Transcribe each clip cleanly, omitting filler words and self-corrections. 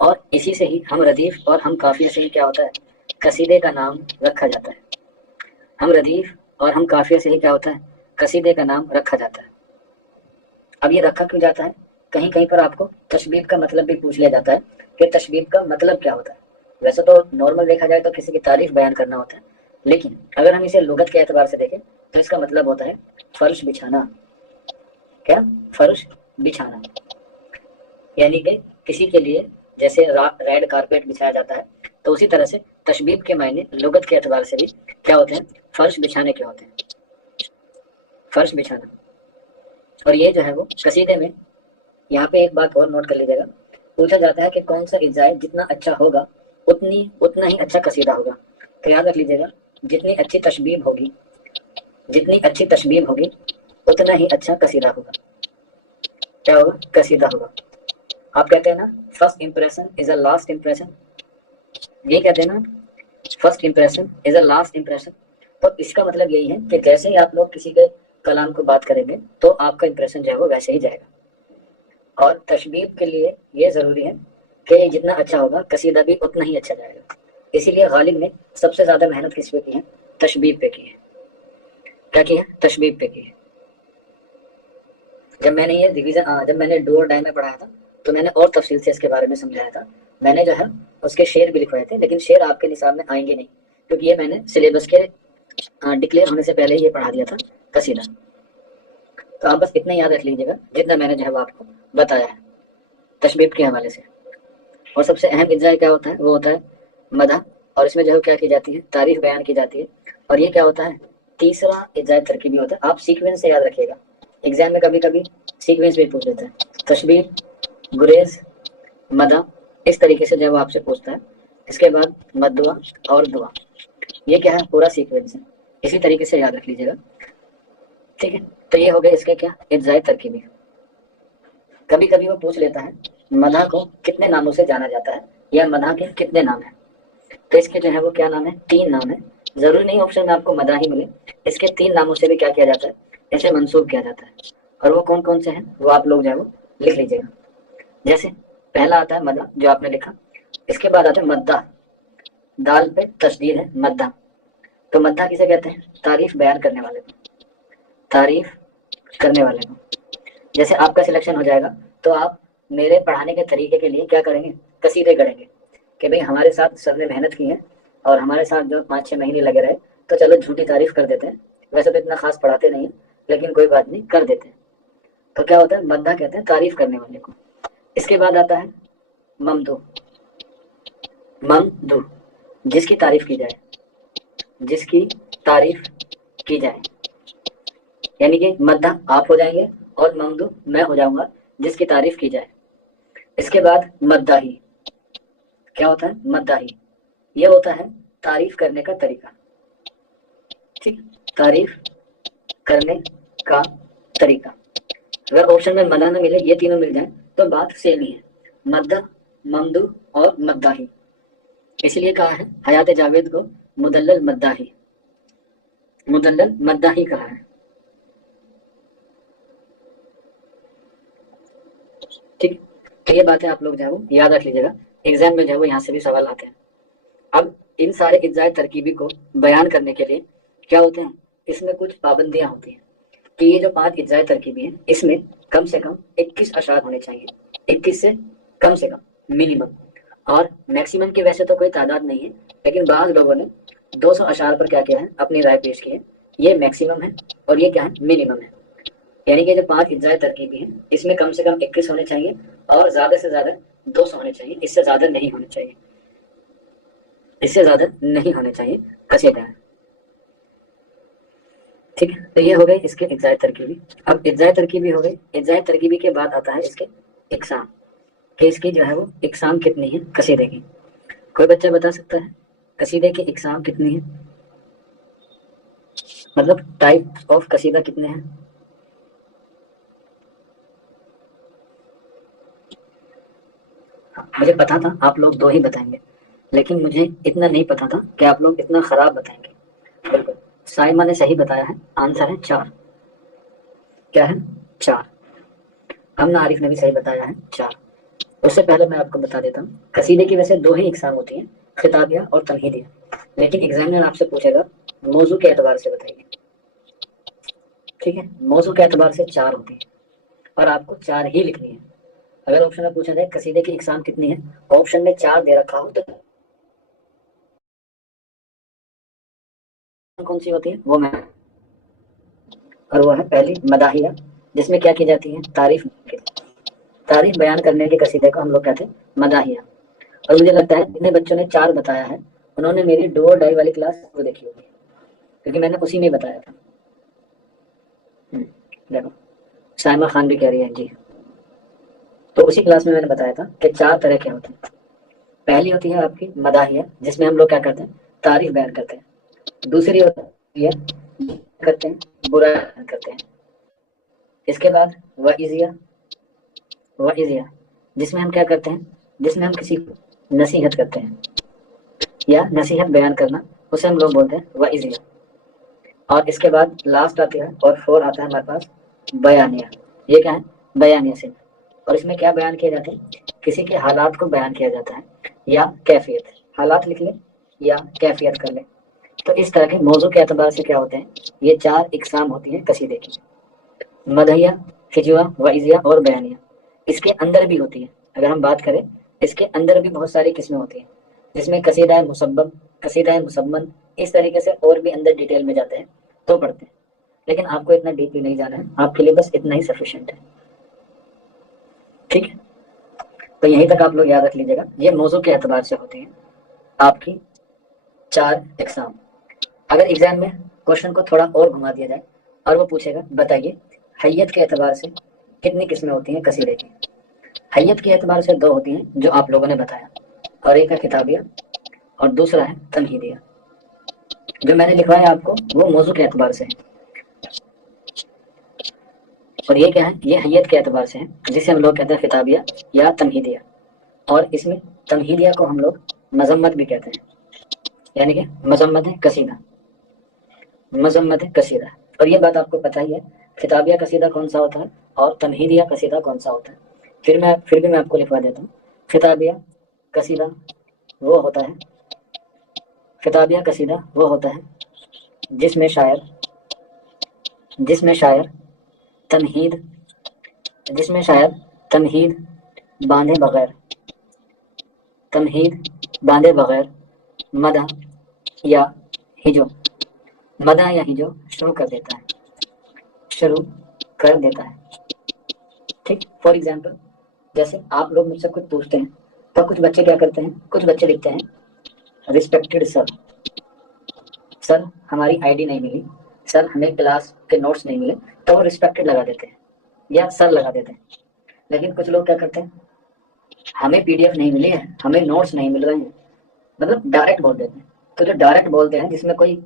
اور اسی سے ہی ہم ردیف اور ہم قافیہ سے ہی کیا ہوتا ہے قصیدے کا نام رکھا جاتا ہے. ہم ردیف اور ہم قافیہ سے ہی کیا ہوتا ہے قصیدے کا نام رکھا جاتا ہے. اب یہ رکھا کیوں جاتا ہے؟ کہیں کہیں پر آپ کو تشبیب کا مطلب بھی پوچھ لیا جاتا ہے کہ تشبیب کا مطلب کیا ہوتا ہے. ویسے تو نارمل دیکھا جائے تو کسی کی تعریف بیان کرنا ہوتا ہے، لیکن اگر ہم اسے لغت کے اعتبار سے دیکھیں تو اس کا مطلب ہوتا ہے فرش بچھانا. کیا؟ فرش بچھانا. یعنی کہ کسی کے لیے جیسے ریڈ کارپیٹ بچھایا جاتا ہے، تو اسی طرح سے تشبیب کے معنی لغت کے اعتبار سے بھی کیا ہوتے ہیں فرش بچھانے کے ہوتے ہیں. فرش بچھانا. اور یہ جو ہے وہ قصیدے میں یہاں پہ ایک بات اور نوٹ کر لیجیے گا، پوچھا جاتا ہے کہ کون سا اجزاء جتنا اچھا ہوگا اتنا ہی اچھا قصیدہ ہوگا. تو یاد رکھ لیجیے گا جتنی اچھی تشبیب ہوگی اتنا ہی اچھا قصیدہ ہوگا. کیا ہوگا؟ قصیدہ ہوگا. آپ کہتے ہیں نا first impression is a last impression, یہ کہتے ہیں نا first impression is a last impression. تو اس کا مطلب یہی ہے کہ جیسے ہی آپ لوگ کسی کے کلام کو بات کریں گے تو آپ کا امپریشن جو ہے وہ ویسے ہی جائے گا. اور تشبیب کے لیے یہ ضروری ہے کہ یہ جتنا اچھا ہوگا قصیدہ بھی اتنا ہی اچھا جائے گا. اسی لیے غالب نے سب سے زیادہ محنت کس پہ کی ہے؟ تشبیب پہ کی ہے. کیا کی ہے؟ تشبیب پہ کی ہے. جب میں نے یہ جب میں نے ڈو اور ڈائی میں پڑھایا تھا تو میں نے اور تفصیل سے اس کے بارے میں سمجھایا تھا. میں نے جو ہے اس کے شعر بھی لکھوائے تھے، لیکن شعر آپ کے نصاب میں آئیں گے نہیں کیونکہ یہ میں نے سلیبس کے ڈکلیئر ہونے سے پہلے ہی یہ پڑھا دیا تھا قصیدہ. تو آپ بس اتنا یاد رکھ لیجیے گا جتنا میں نے جو ہے وہ آپ کو بتایا ہے تشبیب کے حوالے سے. اور سب سے اہم اجزاء کیا ہوتا ہے؟ وہ ہوتا ہے مدح، اور اس میں جو ہے کیا کی جاتی ہے؟ تعریف بیان کی جاتی ہے. اور یہ کیا ہوتا ہے؟ تیسرا اجزاء ترکیبی ہوتا ہے. آپ سیکوینس سے یاد رکھیے گا، ایگزام میں کبھی کبھی سیکوینس بھی پوچھ لیتا ہے. تشبیب، گریز، مدح، اس طریقے سے جو ہے وہ آپ سے پوچھتا ہے. اس کے بعد مدعا اور دعا. یہ کیا ہے؟ پورا سیکوینس ہے. اسی طریقے سے یاد رکھ لیجیے گا. ٹھیک ہے، تو یہ ہو گئے اس کے کیا اجزاء ترکیبی. کبھی کبھی وہ پوچھ لیتا ہے مدح کو کتنے ناموں سے جانا جاتا ہے یا مدح کے کتنے نام ہیں. تو اس کے جو ہے وہ کیا نام ہے؟ 3 نام ہے. ضروری نہیں آپشن میں آپ کو مدح ہی ملے، اس کے 3 ناموں سے بھی کیا کیا جاتا ہے؟ اسے منسوب کیا جاتا ہے. اور وہ کون کون سے ہیں وہ آپ لوگ جو ہے وہ لکھ لیجیے گا. جیسے پہلا آتا ہے مدح جو آپ نے لکھا، اس کے بعد آتا ہے مدح، دال پہ تشدید ہے مدح. تو مدح کسے کہتے ہیں؟ تعریف بیان کرنے والے کو. تعریف کرنے والے کو. جیسے آپ کا سلیکشن ہو جائے گا تو آپ میرے پڑھانے کے طریقے کے لیے کیا کریں گے؟ قصیدے گڑھیں گے کہ بھئی ہمارے ساتھ سر نے محنت کی ہے اور ہمارے ساتھ جو 5-6 مہینے لگے رہے، تو چلو جھوٹی تعریف کر دیتے ہیں. ویسے تو اتنا خاص پڑھاتے نہیں ہیں لیکن کوئی بات نہیں، کر دیتے ہیں. تو کیا ہوتا ہے؟ مدح کہتے ہیں تعریف کرنے والے کو. اس کے بعد آتا ہے ممدوح. ممدوح جس کی تعریف کی جائے، جس کی تعریف کی جائے. یعنی کہ مدح آپ ہو جائیں گے اور ممدوح میں ہو جاؤں گا جس کی تعریف کی جائے. اس کے بعد مداحی. کیا ہوتا ہے؟ مداحی یہ ہوتا ہے تعریف کرنے کا طریقہ. ٹھیک، تعریف کرنے کا طریقہ. اگر آپشن میں مدح نہ ملے، یہ تینوں مل جائیں تو بات سیم ہی ہے. مدح، ممدوح اور مداحی. اس لیے کہا ہے حیات جاوید کو مدلل مداحی، مدلل مداحی کہا ہے. ٹھیک، تو یہ باتیں آپ لوگ جو ہے وہ یاد رکھ لیجیے گا. ایگزام میں جو ہے وہ یہاں سے بھی سوال آتے ہیں. اب ان سارے اجزاء ترکیبی کو بیان کرنے کے لیے کیا ہوتے ہیں؟ اس میں کچھ پابندیاں ہوتی ہیں کہ یہ جو 5 اجزاء ترکیبی ہیں اس میں کم سے کم 21 اشعار ہونے چاہیے. 21 سے کم منیمم. اور میکسیمم کی ویسے تو کوئی تعداد نہیں ہے، لیکن بعض لوگوں نے 200 اشعار پر کیا کیا ہے؟ اپنی رائے پیش کی ہے. یہ میکسیمم ہے اور یہ کیا ہے؟ منیمم ہے. یعنی کہ جو 5 اجزاء ترکیبی ہیں اس میں کم سے کم 21 ہونے چاہیے اور زیادہ سے زیادہ 200 ہونے چاہیے. اس سے زیادہ نہیں ہونے چاہیے، اس سے زیادہ نہیں ہونے چاہیے قصیدہ. ٹھیک ہے، تو یہ ہو گئی اس کے اجزاء ترکیبی. اب اجزاء ترکیبی ہو گئی. اجزاء ترکیبی کے بعد آتا ہے اس کے اقسام، کہ اس کی جو ہے وہ اقسام کتنی ہے قصیدے کی. کوئی بچہ بتا سکتا ہے قصیدے کی اقسام کتنی ہے؟ مطلب ٹائپ آف قصیدہ کتنے ہیں؟ مجھے پتا تھا آپ لوگ 2 ہی بتائیں گے، لیکن مجھے اتنا نہیں پتا تھا کہ آپ لوگ اتنا خراب بتائیں گے. بالکل سائمہ نے صحیح بتایا ہے، آنسر ہے 4. کیا ہے؟ 4. امنا عارف نے بھی صحیح بتایا ہے 4. اس سے پہلے میں آپ کو بتا دیتا ہوں، قصیدے کی ویسے دو ہی اقسام ہوتی ہیں، خطابیہ اور تنہیدیہ، لیکن ایگزامینر آپ سے پوچھے گا موضوع کے اعتبار سے بتائیے، ٹھیک ہے؟ موضوع کے اعتبار سے 4 ہوتی ہیں اور آپ کو 4 ہی لکھنی ہے۔ اگر آپشن میں پوچھا جائے قصیدے کی اقسام کتنی ہے، آپشن میں 4 دے رکھا ہو تو کون سی ہوتی ہے وہ میں، اور وہ ہے پہلی مداحیہ، جس میں کیا کی جاتی ہے، تعریف بیان کرنے کے قصیدے کو ہم لوگ کہتے ہیں مداحیہ۔ اور مجھے لگتا ہے جتنے بچوں نے 4 بتایا ہے انہوں نے میری ڈو اور ڈائی والی کلاس وہ دیکھی ہوگی، کیونکہ میں نے اسی میں بتایا تھا۔ دیکھو سائمہ خان بھی کہہ رہی ہے جی، تو اسی کلاس میں نے بتایا تھا کہ 4 طرح کے ہوتے ہیں۔ پہلی ہوتی ہے آپ کی مداحیہ، جس میں ہم لوگ کیا کرتے ہیں، تعریف بیان کرتے ہیں۔ دوسری ہوتی ہے کرتے ہیں برا بیان کرتے ہیں۔ اس کے بعد وعظیہ، جس میں ہم کیا کرتے ہیں، جس میں ہم کسی کو نصیحت کرتے ہیں یا نصیحت بیان کرنا، اسے ہم لوگ بولتے ہیں وعظیہ۔ اور اس کے بعد لاسٹ آتی ہے اور 4 آتا ہے ہمارے پاس بیانیہ۔ یہ کیا ہے، بیانیہ سے، اور اس میں کیا بیان کیے جاتے ہیں، کسی کے حالات کو بیان کیا جاتا ہے یا کیفیت، حالات لکھ لیں یا کیفیت کر لیں۔ تو اس طرح کے موضوع کے اعتبار سے کیا ہوتے ہیں، یہ 4 اقسام ہوتی ہیں قصیدے کی، مدحیہ، ہجوہ، وعظیہ اور بیانیہ۔ اس کے اندر بھی ہوتی ہے، اگر ہم بات کریں اس کے اندر بھی بہت ساری قسمیں ہوتی ہیں، جس میں قصیدہ مسبب، قصیدہ مسمن، اس طریقے سے اور بھی اندر ڈیٹیل میں جاتے ہیں تو پڑھتے ہیں، لیکن آپ کو اتنا ڈیپلی نہیں جانا ہے، آپ کے لیے بس اتنا ہی سفیشینٹ ہے، ٹھیک ہے؟ تو یہیں تک آپ لوگ یاد رکھ لیجیے گا، یہ موضوع کے اعتبار سے ہوتی ہیں آپ کی 4 اقسام۔ اگر ایگزام میں کوشچن کو تھوڑا اور گھما دیا جائے اور وہ پوچھے گا بتائیے حیت کے اعتبار سے کتنی قسمیں ہوتی ہیں قصیدے کی، حیت کے اعتبار سے 2 ہوتی ہیں جو آپ لوگوں نے بتایا، اور ایک ہے کتابیہ اور دوسرا ہے تنہیدیہ۔ جو میں نے لکھوایا آپ کو وہ موضوع کے اعتبار سے ہے، اور یہ کیا ہے، یہ حیت کے اعتبار سے ہے، جسے ہم لوگ کہتے ہیں خطابیہ یا تمہیدیہ، اور اس میں تمہیدیہ کو ہم لوگ مذمت بھی کہتے ہیں، یعنی کہ مذمت قصیدہ، مذمت قصیدہ۔ اور یہ بات آپ کو پتہ ہی ہے خطابیہ قصیدہ کون سا ہوتا ہے اور تمہیدیہ قصیدہ کون سا ہوتا ہے۔ پھر بھی میں آپ کو لکھوا دیتا ہوں، خطابیہ قصیدہ وہ ہوتا ہے، خطابیہ قصیدہ وہ ہوتا ہے جس میں شاعر تمہید، جس میں شاعر تمہید باندھے بغیر مدح یا ہجو شروع کر دیتا ہے، ٹھیک؟ فار ایگزامپل جیسے آپ لوگ مجھ سے کچھ پوچھتے ہیں تو کچھ بچے کیا کرتے ہیں، کچھ بچے لکھتے ہیں ریسپیکٹڈ سر ہماری آئی ڈی نہیں ملی، سر ہمیں کلاس کے نوٹس نہیں ملے، تو وہ ریسپیکٹڈ لگا دیتے ہیں یا سر لگا دیتے ہیں۔ لیکن کچھ لوگ کیا کرتے ہیں، ہمیں پی ڈی ایف نہیں ملی ہے، ہمیں نوٹس نہیں مل رہے ہیں، مطلب ڈائریکٹ بول دیتے ہیں۔ تو جو ڈائریکٹ بولتے ہیں جس میں کوئی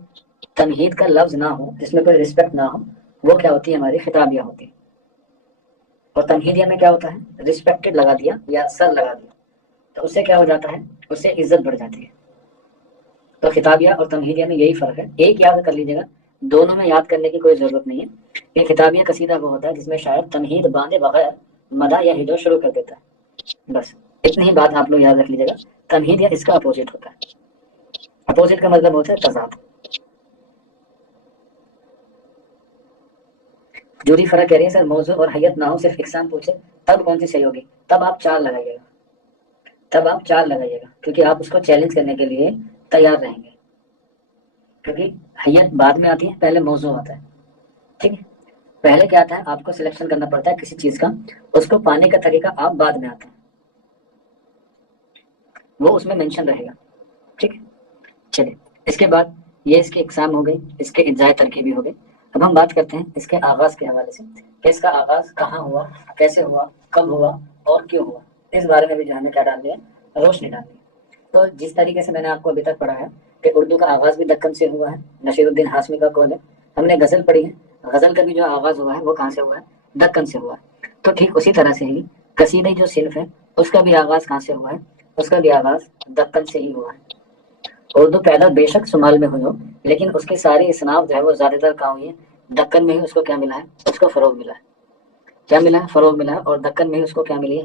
تمہید کا لفظ نہ ہو، جس میں کوئی رسپیکٹ نہ ہو، وہ کیا ہوتی ہے، ہماری خطابیہ ہوتی ہے۔ اور تنہیدیہ میں کیا ہوتا ہے، رسپیکٹڈ لگا دیا یا سر لگا دیا، تو اس سے کیا ہو جاتا ہے، اس سے عزت بڑھ جاتی ہے۔ تو خطابیہ اور تنہیدیہ میں یہی فرق ہے، ایک یاد کر لیجیے گا، دونوں میں یاد کرنے کی کوئی ضرورت نہیں ہے کہ خطابیہ قصیدہ وہ ہوتا ہے جس میں شاعر تمہید باندھے بغیر مدح یا ہجو شروع کر دیتا ہے، بس اتنی ہی بات آپ لوگ یاد رکھ لیجیے گا۔ تنہیدیہ اس کا اپوزٹ ہوتا ہے، اپوزٹ کا مطلب ہوتا ہے تضاد۔ جوری فرق کہہ رہی ہے سر موضوع اور حیت نہ ہو صرف اقسام پوچھے تب کون سی صحیح ہوگی، تب آپ 4 لگائیے گا، کیونکہ آپ اس کو چیلنج کرنے کے لیے تیار رہیں گے، کیونکہ حیت بعد میں آتی ہے، پہلے موضوع آتا ہے، ٹھیک ہے؟ پہلے کیا آتا ہے، آپ کو سلیکشن کرنا پڑتا ہے کسی چیز کا، اس کو پانے کا طریقہ آپ بعد میں آتا ہے، وہ اس میں مینشن رہے گا، ٹھیک ہے؟ چلیے اس کے بعد یہ اس کی اقسام ہو گئی، اس کے اجزائے ترکیبی ہو گئی۔ اب ہم بات کرتے ہیں اس کے آغاز کے حوالے سے کہ اس کا آغاز کہاں ہوا، کیسے ہوا، کب ہوا اور کیوں ہوا، اس بارے میں بھی جو ہمیں کیا ڈالنی ہے، روشنی ڈالنی ہے۔ تو جس طریقے سے میں نے آپ کو ابھی تک پڑھا ہے کہ اردو کا آغاز بھی دکن سے ہوا ہے، نصیر الدین ہاشمی کا قول ہے، ہم نے غزل پڑھی ہے، غزل کا بھی جو آغاز ہوا ہے وہ کہاں سے ہوا ہے، دکن سے ہوا ہے۔ تو ٹھیک اسی طرح سے ہی قصیدہ جو صنف ہے اس کا بھی آغاز کہاں سے ہوا ہے، اس کا بھی آغاز دکن سے ہی ہوا ہے۔ اردو پیدا بے شک شمال میں ہوئی ہو، لیکن اس کی ساری اصناف جو ہے وہ زیادہ تر کہاں ہوئی ہے، دکن میں ہی اس کو کیا ملا ہے، اس کو فروغ ملا ہے، کیا ملا ہے، فروغ ملا ہے، اور دکن میں ہی اس کو کیا ملی ہے،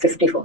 54,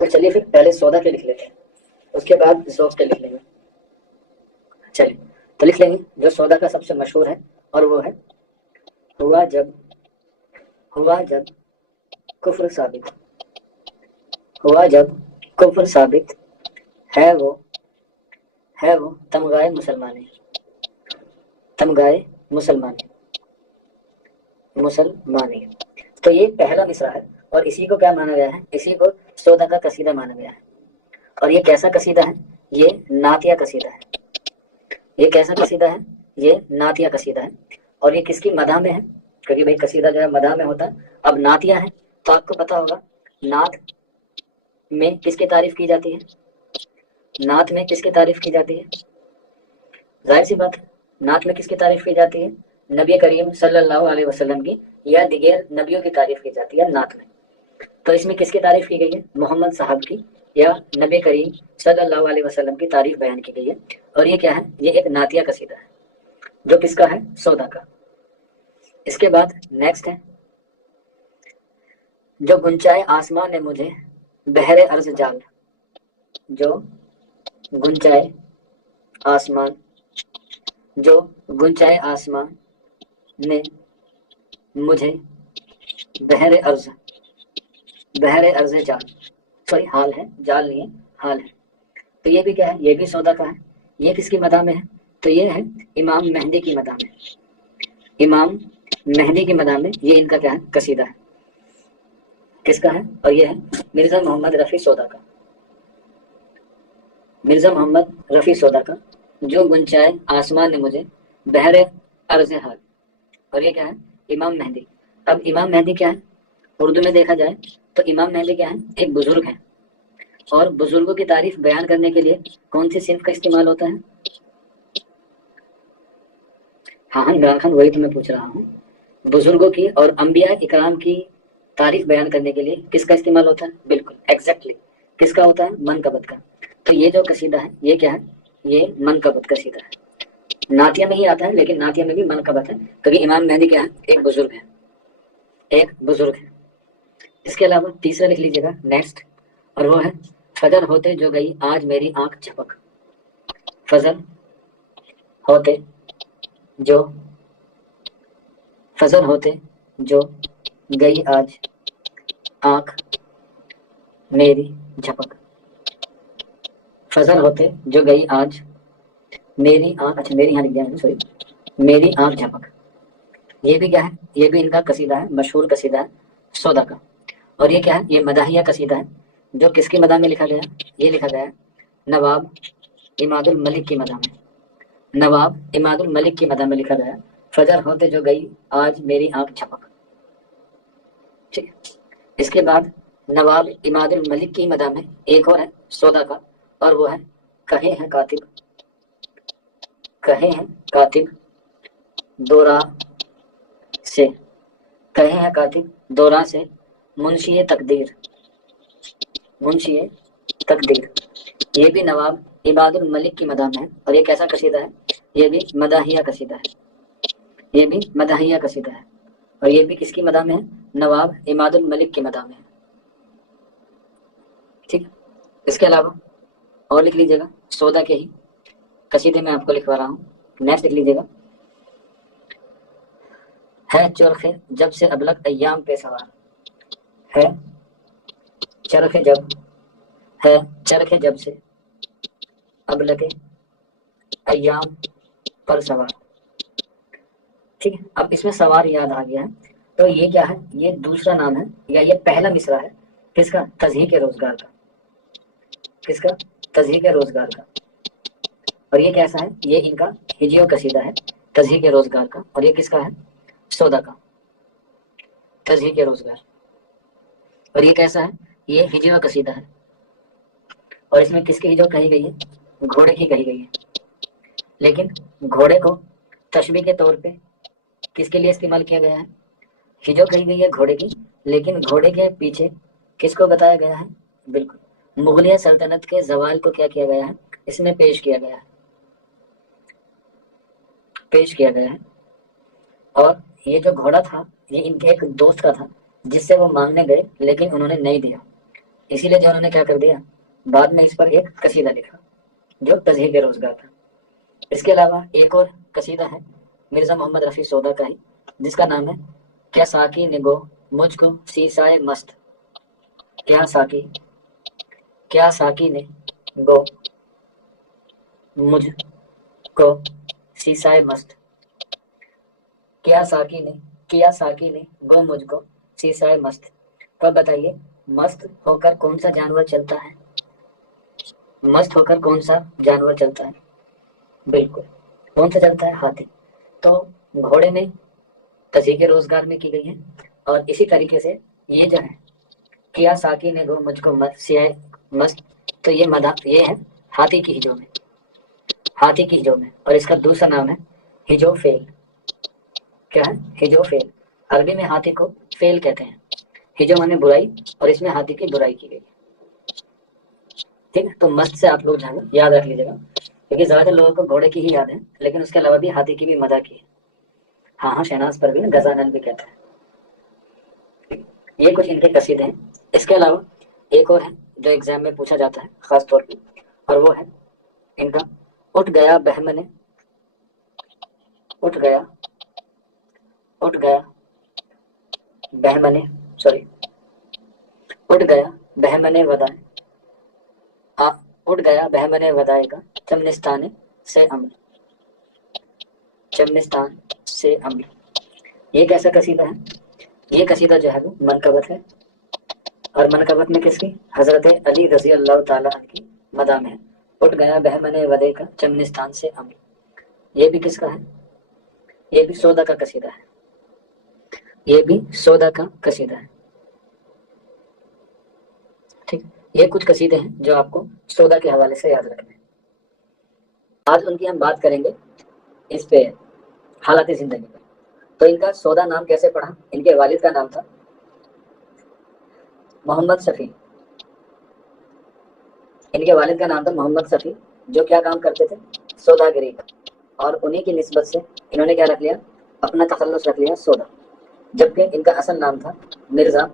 تو چلیے پھر پہلے سودا کے لکھ لیتے ہیں، اس کے بعد ذوق کے لکھ لیں گے۔ چلیے تو لکھ لیں گے جو سودا کا سب سے مشہور ہے، اور وہ ہے ہوا جب کفر ثابت، ہوا جب کفر ثابت ہے وہ تمغائے مسلمانی، تمغائے مسلمانی۔ تو یہ پہلا مصرع ہے، اور اسی کو کیا مانا گیا ہے؟ اسی کو سودا کا قصیدہ مانا گیا ہے۔ اور یہ کیسا قصیدہ ہے؟ یہ نعتیہ قصیدہ ہے۔ یہ کیسا قصیدہ ہے؟ یہ نعتیہ قصیدہ ہے۔ اور یہ کس کی مدح میں ہے؟ کیونکہ بھائی قصیدہ جو ہے مدح میں ہوتا ہے، اب نعتیہ ہے تو آپ کو پتا ہوگا نعت میں کس کی تعریف کی جاتی ہے؟ نعت میں کس کی تعریف کی جاتی ہے؟ ظاہر سی بات ہے، نعت میں کس کی تعریف کی جاتی ہے؟ نبی کریم صلی اللہ علیہ وسلم کی یا دیگر نبیوں کی تعریف کی جاتی ہے نعت میں۔ تو اس میں کس کی تعریف کی گئی ہے؟ محمد صاحب کی یا نبی کریم صلی اللہ علیہ وسلم کی تعریف بیان کی گئی ہے۔ اور یہ کیا ہے؟ یہ ایک نعتیہ قصیدہ ہے جو کس کا ہے؟ سودا کا۔ اس کے بعد نیکسٹ ہے جو گنچائے آسمان نے مجھے بحر ارض جال، جو گنچائے آسمان، جو گنچائے آسمان نے مجھے بحر ارض جال، سوری حال ہے، جال نہیں ہے، حال ہے۔ تو یہ بھی کیا ہے؟ یہ بھی سودا کا ہے۔ یہ کس کی مدح میں ہے؟ تو یہ ہے امام مہدی کی مدح میں، امام مہدی کی مدح میں یہ ان کا کیا ہے؟ قصیدہ ہے۔ کس کا ہے؟ اور یہ ہے مرزا محمد رفیع سودا کا، مرزا محمد رفیع سودا کا، جو گنچائے آسمان نے مجھے بحر ارض حال۔ اور یہ کیا ہے؟ امام مہدی۔ اب امام مہدی کیا ہے؟ اردو میں دیکھا جائے تو امام مہدی کیا ہے؟ ایک بزرگ ہے، اور بزرگوں کی تعریف بیان کرنے کے لیے کون سی صنف کا استعمال ہوتا ہے؟ ہاں عمران خان، وہی تو میں پوچھ رہا ہوں، بزرگوں کی اور انبیاء اکرام کی تعریف بیان کرنے کے لیے کس کا استعمال ہوتا ہے؟ بالکل ایگزیکٹلی کس کا ہوتا ہے؟ منقبت کا۔ تو یہ جو قصیدہ ہے یہ کیا ہے؟ یہ منقبت قصیدہ ہے۔ نعتیہ میں ہی آتا ہے، لیکن نعتیہ میں بھی منقبت ہے، کیونکہ امام مہدی کیا ہے؟ ایک بزرگ ہے، ایک بزرگ ہے۔ اس کے علاوہ تیسرا لکھ لیجیے گا نیکسٹ، اور وہ ہے فجر ہوتے جو گئی آج میری آنکھ جھپک، فجر ہوتے جو فجر ہوتے جو گئی آج آنکھ میری جھپک، فجر ہوتے جو گئی آج میری آنکھ، اچھا میری یہاں لکھ دیا ہے، سوری، میری آنکھ جھپک۔ یہ بھی کیا ہے؟ یہ بھی ان کا قصیدہ ہے، مشہور قصیدہ ہے سودا کا۔ اور یہ کیا ہے؟ یہ مداحیہ قصیدہ ہے، جو کس کی مدح میں لکھا گیا؟ یہ لکھا گیا ہے نواب عماد الملک کی مدح میں، نواب عماد الملک کی مدح میں لکھا گیا فجر ہوتے جو گئی آج میری آنکھ جھپک۔ ٹھیک ہے، اس کے بعد نواب عماد الملک کی مدح میں ایک اور ہے سودا کا، اور وہ ہے کہے ہیں کاتب دورا سے، کہے ہیں کاتب دورا سے منشی تقدیر۔ یہ بھی نواب عماد الملک کی مدح میں ہے، اور یہ کیسا قصیدہ ہے؟ یہ بھی مداحیہ قصیدہ ہے، یہ بھی مداحیہ قصیدہ ہے۔ اور یہ بھی کس کی مدح میں ہے؟ نواب عماد الملک کی مدح میں ہے۔ ٹھیک ہے، اس کے علاوہ اور لکھ لیجیے گا سودا کے ہی قصیدے میں آپ کو لکھوا رہا ہوں، نیکسٹ لکھ لیجیے گا ہے چرخے جب سے ابلک ایام پہ سوار، ہے چرخے جب سے ابلک ایام پر سوار۔ ٹھیک ہے، اب اس میں سوار یاد آ گیا ہے، تو یہ کیا ہے؟ یہ دوسرا نام ہے یا یہ پہلا مصرع ہے کس کا؟ تضحیک روزگار کا، کس کا؟ تضحیک روزگار کا۔ اور یہ کیسا ہے؟ یہ ان کا ہجو قصیدہ ہے تضحیک روزگار کا، اور یہ کس کا ہے؟ سودا کا، تضحیک روزگار۔ اور یہ کیسا ہے؟ یہ ہجو قصیدہ ہے، اور اس میں کس کی ہجو کہی گئی ہے؟ گھوڑے کی کہی گئی ہے، لیکن گھوڑے کو تشبیہ کے طور پہ کس کے لیے استعمال کیا گیا ہے؟ ہجو کہی گئی ہے گھوڑے کی، لیکن گھوڑے کے پیچھے کس کو بتایا گیا ہے؟ بالکل مغلیہ سلطنت کے زوال کو کیا کیا گیا ہے؟ اس میں پیش کیا گیا ہے، اور یہ جو گھوڑا تھا یہ ان کے ایک دوست کا تھا، جس سے وہ مانگنے گئے لیکن انہوں نے نہیں دیا، اسی لیے جو انہوں نے کیا کر دیا، بعد میں اس پر ایک قصیدہ لکھا جو تذہیب روزگار تھا۔ اس کے علاوہ ایک اور قصیدہ ہے مرزا محمد رفیع سودا کا ہی، جس کا نام ہے کیا ساکی نگو مجھ کو سیسائے مست، کیا ساکی، کیا ساکی نے گو مجھ کو سیسائے مست، کیا ساکی نے، کیا ساکی نے گو مجھ کو سیسائے مست۔ تو اب بتائیے مست ہو کر کون سا جانور چلتا ہے؟ مست ہو کر کون سا جانور چلتا ہے؟ بالکل، کون سا چلتا ہے؟ ہاتھی۔ تو گھوڑے میں تذہیب روزگار میں کی گئی ہے، اور اسی طریقے سے یہ جو ہے کیا ساکی نے گو مجھ کو سیائے مست، تو یہ یہ ہے ہاتھی کی ہجو میں، ہاتھی کی ہجو میں۔ اور اس کا دوسرا نام ہے ہجو فیل۔ کیا ہے؟ ہجو فیل۔ عربی میں ہاتھی کو فیل کہتے ہیں، ہجو مانے برائی، اور اس میں ہاتھی کی برائی کی گئی۔ ٹھیک ہے، تو مست سے آپ لوگ جانا یاد رکھ لیجیے گا، کیونکہ زیادہ تر لوگوں کو گھوڑے کی ہی یاد ہے، لیکن اس کے علاوہ بھی ہاتھی کی بھی مدح کی ہے۔ ہاں ہاں، شہناز پر بھی گزانن بھی کہتے ہیں۔ یہ کچھ ان کے قصیدے ہیں۔ اس کے علاوہ ایک اور ہے جو ایگزام میں پوچھا جاتا ہے خاص طور پہ، اور وہ ہے ان کا اٹھ گیا بہمنے، اٹھ گیا، اٹھ گیا بہمنے، سوری، اٹھ گیا بہمنے ودائے، اٹھ گیا بہمنے ودائے کا چمنستان سے امر، چمنستان سے امر۔ یہ کیسا قصیدہ ہے؟ یہ قصیدہ جو ہے وہ منقبت ہے، اور منقبت میں کس کی؟ حضرت علی رضی اللہ تعالیٰ عنہ کی مدح میں ہے۔ اٹھ گیا بہمنے ودے کا چمنستان سے امر، یہ بھی کس کا ہے؟ یہ بھی سودا کا قصیدہ ہے، یہ بھی سودا کا قصیدہ ہے۔ ٹھیک، یہ کچھ قصیدے ہیں جو آپ کو سودا کے حوالے سے یاد رکھنے ہیں۔ آج ان کی ہم بات کریں گے اس پہ حالات زندگی پہ۔ تو ان کا سودا نام کیسے پڑھا؟ ان کے والد کا نام تھا محمد شفیع، ان کے والد کا نام تھا محمد شفیع، جو کیا کام کرتے تھے؟ سوداگری کا، اور انہی کی نسبت سے انہوں نے کیا رکھ لیا؟ اپنا تخلص رکھ لیا سودا، جبکہ ان کا اصل نام تھا مرزا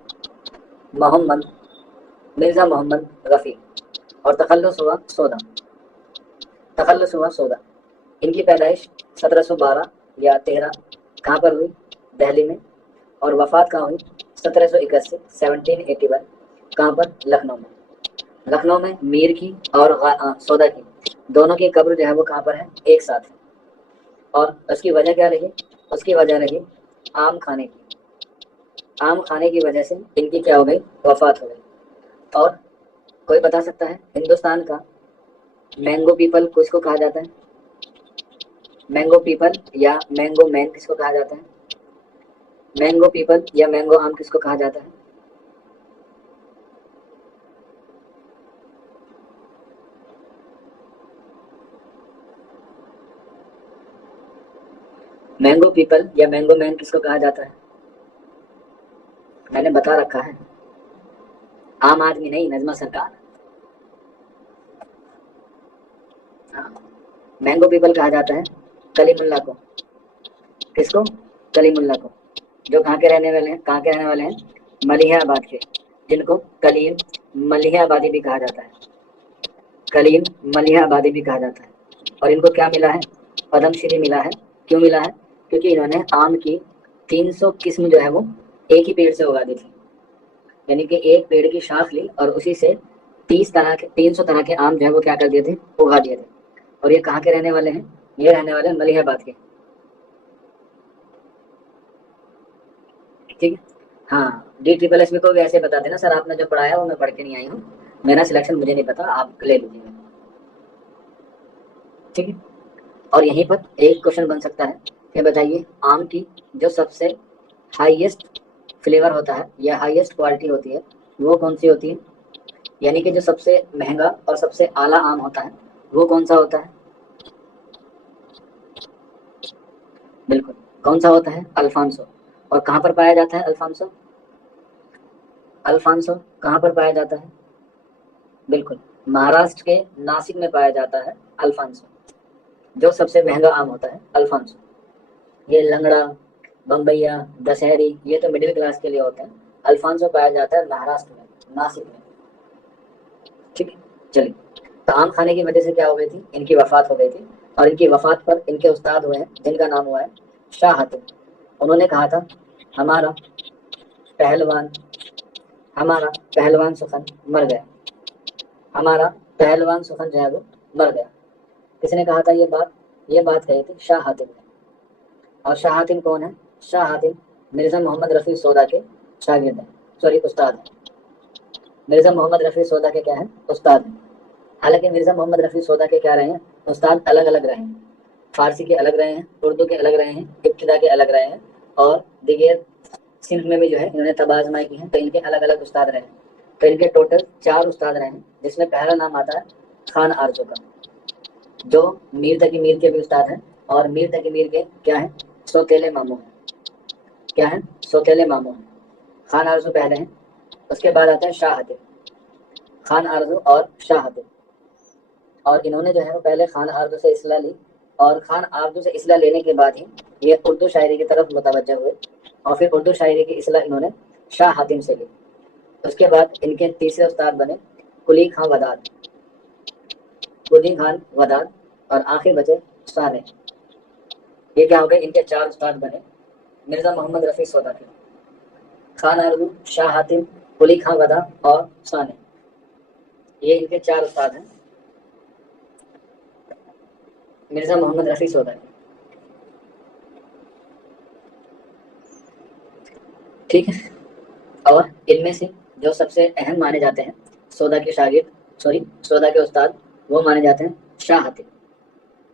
محمد، مرزا محمد رفیع، اور تخلص ہوا سودا، تخلص ہوا سودا۔ ان کی پیدائش 1712 یا 13 کہاں پر ہوئی؟ دہلی میں، اور وفات کہاں ہوئی؟ 1781 1781 کہاں پر؟ لکھنؤ میں۔ لکھنؤ میں میر کی اور سودا کی دونوں کی قبر جو ہے وہ کہاں پر ہے؟ ایک ساتھ ہے۔ اور اس کی وجہ کیا رہی؟ اس کی وجہ رہی آم کھانے کی، آم کھانے کی وجہ سے ان کی کیا ہو گئی؟ وفات ہو گئی۔ اور کوئی بتا سکتا ہے ہندوستان کا مینگو پیپل کس کو کہا جاتا ہے؟ مینگو پیپل یا مینگو مین کس کو کہا جاتا ہے؟ مینگو پیپل یا مینگو آم کس کو کہا جاتا ہے؟ مینگو پیپل یا مینگو مین کس کو کہا جاتا ہے؟ میں نے بتا رکھا ہے، عام آدمی نہیں، نظمہ سرکار۔ ہاں، مینگو پیپل کہا جاتا ہے کلیم اللہ کو، کس کو؟ کلیم اللہ کو، جو کہاں کے رہنے والے ہیں؟ کہاں کے رہنے والے ہیں؟ ملیح آباد کے، جن کو کلیم ملیح آبادی بھی کہا جاتا ہے، کلیم ملیح آبادی بھی کہا جاتا ہے۔ اور ان کو کیا ملا ہے؟ پدم شری ملا ہے۔ کیوں ملا ہے؟ کیونکہ انہوں نے آم کی 300 قسم جو ہے وہ ایک ہی پیڑ سے اگا دی تھی، یعنی کہ ایک پیڑ کی شاخ لی اور اسی سے 300 طرح کے آم جو ہے وہ کیا کر دیے تھے؟ اگا دیے تھے۔ اور یہ کہاں کے رہنے والے ہیں؟ یہ رہنے والے ہیں ملیح آباد کے۔ ٹھیک ہے، ہاں، ڈی ٹریپل ایس میں کو بھی ایسے بتا دینا سر آپ نے جو پڑھایا وہ میں پڑھ کے نہیں آئی ہوں، میرا سلیکشن مجھے نہیں پتا، آپ لے لیجیے گا۔ ٹھیک ہے، اور یہیں پر ایک کوشچن بن سکتا ہے کہ بتائیے آم کی جو سب سے ہائیسٹ فلیور ہوتا ہے یا ہائیسٹ کوالٹی ہوتی ہے وہ کون سی ہوتی ہے؟ یعنی کہ جو سب سے مہنگا اور سب سے اعلیٰ آم ہوتا ہے وہ کون سا ہوتا ہے؟ بالکل، کون سا ہوتا ہے؟ الفانسو۔ اور کہاں پر پایا جاتا ہے الفانسو؟ الفانسو کہاں پر پایا جاتا ہے؟ بالکل، مہاراشٹر کے ناسک میں پایا جاتا ہے الفانسو، جو سب سے مہنگا آم ہوتا ہے الفانسو۔ یہ لنگڑا، بمبئیا، دشہری یہ تو مڈل کلاس کے لیے ہوتا ہے، الفانسو پایا جاتا ہے مہاراشٹر میں، ناسک میں۔ ٹھیک ہے. چلیے, طعام کھانے کی وجہ سے کیا ہو گئی تھی, ان کی وفات ہو گئی تھی, اور ان کی وفات پر ان کے استاد ہوئے ہیں جن کا نام ہوا ہے شاہ حاتم. انہوں نے کہا تھا ہمارا پہلوان ہمارا پہلوان سخن مر گیا, ہمارا پہلوان سخن جو ہے وہ مر گیا. کس نے کہا تھا یہ بات؟ یہ بات کہی تھی شاہ حاتم نے. اور شاہ حاتم کون ہے؟ شاہ حاتم مرزا محمد رفیع سودا کے شاگرد ہیں, سوری استاد ہیں. مرزا محمد رفیع سودا کے کیا ہیں؟ استاد ہیں. حالانکہ مرزا محمد رفیع سودا کے کیا رہے ہیں؟ استاد الگ الگ رہے ہیں. فارسی کے الگ رہے ہیں, اردو کے الگ رہے ہیں, ابتدا کے الگ رہے ہیں, اور دیگر صنف میں بھی جو ہے انہوں نے تباہ آزمائی کی ہیں, تو ان کے الگ الگ استاد رہے ہیں. تو ان کے ٹوٹل 4 استاد رہے ہیں, جس میں پہلا نام آتا ہے خان آرزو کا, جو میر تقی میر کے بھی استاد ہیں, اور میر تقی میر کے کیا ہیں؟ سوتیلے ماموں ہیں. کیا ہیں؟ سوتیلے ماموں ہیں. خان آرزو پہلے ہیں, اس کے بعد آتا ہے شاہ حاتم. خان آرزو اور شاہ حاتم, اور انہوں نے جو ہے وہ پہلے خان آرزو سے اصلاح لی, اور خان آرزو سے اصلاح لینے کے بعد ہی یہ اردو شاعری کی طرف متوجہ ہوئے, اور پھر اردو شاعری کی اصلاح انہوں نے شاہ حاتم سے لی. اس کے بعد ان کے تیسرے استاد بنے قلی خان وداد, قلی خان وداد, اور آخر بچے سانے. یہ کیا ہو گئے؟ ان کے 4 استاد بنے مرزا محمد رفیع سودا کے, خان آرزو, شاہ حاتم, قلی خان وداد اور سانے. یہ ان کے 4 استاد ہیں مرزا محمد رفیع سودا کے. ٹھیک ہے, اور ان میں سے جو سب سے اہم مانے جاتے ہیں سودا کے شاگرد, سودا کے استاد, وہ مانے جاتے ہیں شاہ حاتم.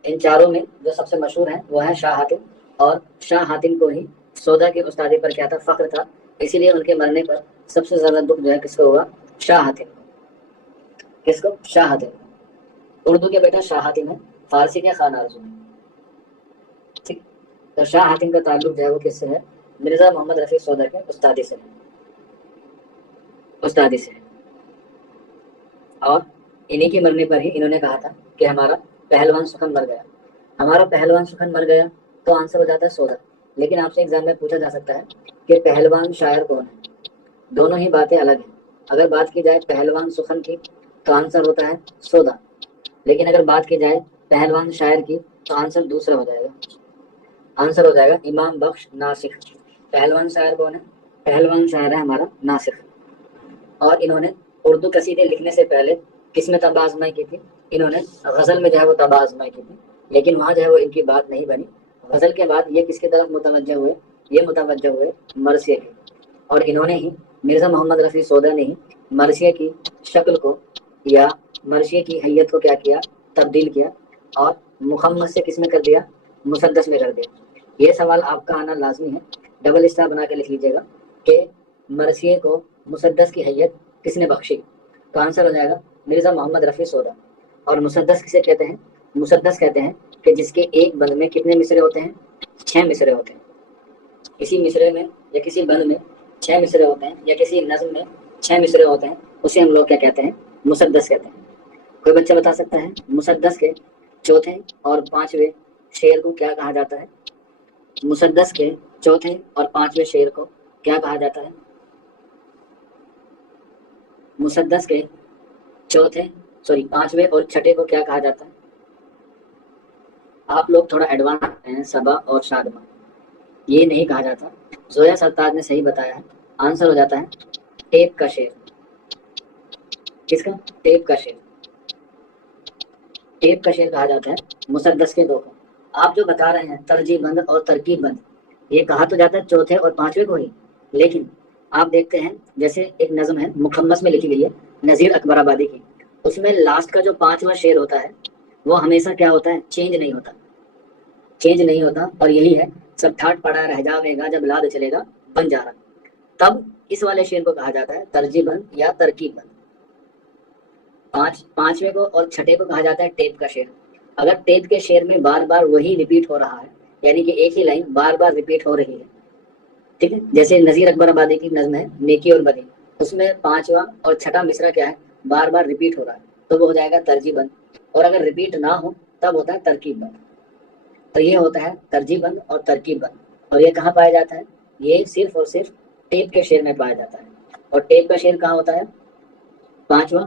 ان چاروں میں جو سب سے مشہور ہیں وہ ہے شاہ حاتم, اور شاہ حاتم کو ہی سودا کے استادی پر کیا تھا؟ فخر تھا. اسی لیے ان کے مرنے پر سب سے زیادہ دکھ جو ہے کس کو ہوا؟ شاہ حاتم. کس کو؟ شاہ حاتم. اردو کے بیٹا شاہ حاتم ہے, فارسی کے خان آرزو ہے. ٹھیک, تو شاہ حاتم کا تعلق جو ہے وہ کس سے ہے؟ مرزا محمد رفیع سودا کے استادی سے, استادی سے. اور انہی کے مرنے پر ہی انہوں نے کہا تھا کہ ہمارا پہلوان سخن مر گیا. ہمارا پہلوان سخن مر گیا تو آنسر ہو جاتا ہے سودا. لیکن آپ سے ایگزام میں پوچھا جا سکتا ہے کہ پہلوان شاعر کون ہے؟ دونوں ہی باتیں الگ ہیں. اگر بات کی جائے پہلوان سخن کی تو آنسر ہوتا ہے سودا, لیکن اگر بات کی جائے پہلوان شاعر کی تو آنسر دوسرا ہو جائے گا. آنسر ہو جائے گا امام بخش ناسخ. پہلوان شاعر کون ہے؟ پہلوان شاعر ہے ہمارا ناسخ. اور انہوں نے اردو قصیدے لکھنے سے پہلے کس میں تباہ آزمائی کی تھی؟ انہوں نے غزل میں جو ہے وہ تباہ آزمائی کی تھی, لیکن وہاں جو ہے وہ ان کی بات نہیں بنی. غزل کے بعد یہ کس کی طرف متوجہ ہوئے؟ یہ متوجہ ہوئے مرثیے کی. اور انہوں نے ہی, مرزا محمد رفیع سودا نے ہی مرثیے کی شکل کو یا مرثیے کی حیت کو کیا کیا؟ تبدیل کیا, اور مخمس سے کس میں کر دیا؟ مسدس میں کر دیا. یہ سوال آپ کا آنا لازمی ہے, ڈبل اسٹار بنا کے لکھ لیجیے گا کہ مرثیے کو مسدس کی حیت کس نے بخشی؟ تو آنسر ہو جائے گا مرزا محمد رفیع سودا. اور مسدس کسے کہتے ہیں؟ مسدس کہتے ہیں کہ جس کے ایک بند میں کتنے مصرے ہوتے ہیں؟ 6 مصرے ہوتے ہیں. کسی مصرے میں یا کسی بند میں 6 مصرے ہوتے ہیں, یا کسی نظم میں 6 مصرے ہوتے ہیں, اسے ہم لوگ کیا کہتے ہیں؟ مسدس کہتے ہیں. کوئی بچہ بتا سکتا ہے مسدس کے چوتھے اور 5ویں شعر کو کیا کہا جاتا ہے؟ مسدس کے چوتھے اور 5ویں شعر کو کیا کہا جاتا ہے؟ مسدس کے چوتھے, 5ویں اور 6ٹھے کو کیا کہا جاتا ہے؟ آپ لوگ تھوڑا ایڈوانس ہیں, صبا اور شادمہ. یہ نہیں کہا جاتا. زویا سرتاج نے صحیح بتایا ہے, آنسر ہو جاتا ہے ٹیپ کا شعر. کس کا؟ ٹیپ کا شعر. ٹیپ کا شعر کہا جاتا ہے مسدس کے 2 کو. آپ جو بتا رہے ہیں ترجیح بند اور ترکیب بند, یہ کہا تو جاتا ہے چوتھے اور 5ویں کو ہی, لیکن آپ دیکھتے ہیں جیسے ایک نظم ہے مخمس میں لکھی گئی ہے نذیر اکبر آبادی کی, اس میں لاسٹ کا جو 5واں شعر ہوتا ہے وہ ہمیشہ کیا ہوتا ہے؟ چینج نہیں ہوتا. چینج نہیں ہوتا, اور یہی ہے سب ٹھاٹ پڑا رہ جاوے گا جب لاد چلے گا بن جا رہا. تب اس والے شعر کو کہا جاتا ہے ترجیح بند یا ترکیب بند. 5ویں کو اور 6ٹھے کو کہا جاتا ہے ٹیپ کا شعر. اگر ٹیپ کے شعر میں بار بار وہی ریپیٹ ہو رہا ہے, یعنی کہ ایک ہی لائن بار بار ریپیٹ ہو رہی ہے, ٹھیک ہے, جیسے نذیر اکبر آبادی کی نظم ہے نیکی اور بدی, اس میں 5واں اور 6ٹھا مصرع کیا ہے؟ بار بار ریپیٹ ہو رہا ہے, تو وہ ہو جائے گا ترجیح بند. اور اگر ریپیٹ نہ ہو تب ہوتا ہے ترکیب بند. تو یہ ہوتا ہے ترجیح بند اور ترکیب بند. اور یہ کہاں پایا جاتا ہے؟ یہ صرف اور صرف ٹیپ کے شعر میں پایا جاتا ہے. اور ٹیپ کا شعر کہاں ہوتا ہے؟ 5واں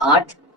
8,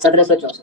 1764।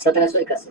1781।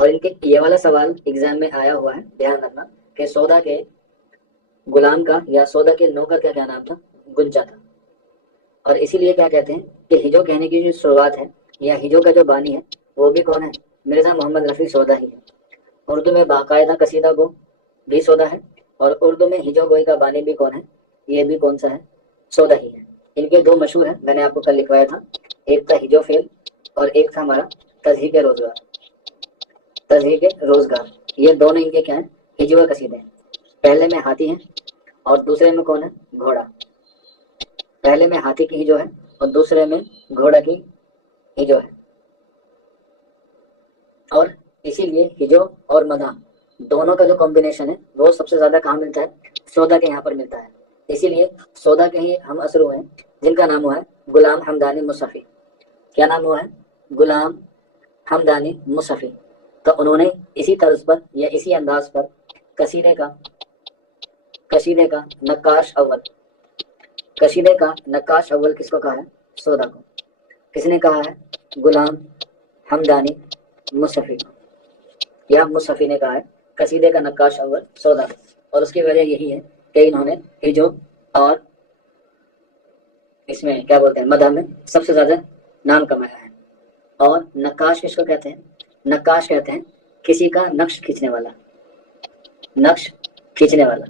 اور ان کے یہ والا سوال ایگزام میں آیا ہوا ہے، دھیان رکھنا کہ سودا کے غلام کا یا سودا کے نوکر کا کیا نام تھا؟ گنجا تھا. اور اسی لیے کیا کہتے ہیں کہ ہجو کہنے کی جو شروعات ہے یا ہجو کا جو بانی ہے وہ بھی کون ہے؟ مرزا محمد رفیع سودا ہی ہے. اردو میں باقاعدہ قصیدہ گو بھی سودا ہے، اور اردو میں ہجو گوئی کا بانی بھی کون ہے؟ یہ بھی کون سا ہے؟ سودا ہی ہے. ان کے دو مشہور ہیں، میں نے آپ کو کل لکھوایا تھا، ایک تھا ہجو فیل اور ایک تھا ہمارا تزہیق روزگار. تزہیق روزگار، یہ دونوں ان کے کیا ہیں؟ ہجو کا قصیدے ہیں. پہلے میں ہاتھی ہیں اور دوسرے میں کون ہے؟ گھوڑا. پہلے میں ہاتھی کی ہجو ہے اور دوسرے میں گھوڑا کی ہجو ہے. اور اسی لیے ہجو اور مدح دونوں کا جو کمبینیشن ہے وہ سب سے زیادہ کہاں ملتا ہے؟ سودا کے یہاں پر ملتا ہے. اسی لیے سودا کے ہی ہم اثر ہوئے ہیں جن کا نام ہوا ہے غلام حمدانی مصطفی. کیا نام ہوا ہے؟ غلام حمدانی مصطفی. تو انہوں نے اسی طرز پر یا اسی انداز پر قصیدے کا نقاش اول، قصیدے کا نقاش اول کس کو کہا ہے؟ سودا کو. کس نے کہا ہے؟ غلام حمدانی مصطفی یا مصطفی نے کہا ہے قصیدے کا نقاش اول سودا کو. اور اس کی وجہ یہی ہے کہ انہوں نے ہجو اور اس میں کیا بولتے ہیں مدح میں سب سے زیادہ نام کمایا ہے. اور نقاش کس کو کہتے ہیں؟ نقاش کہتے ہیں کسی کا نقش کھینچنے والا، نقش کھینچنے والا.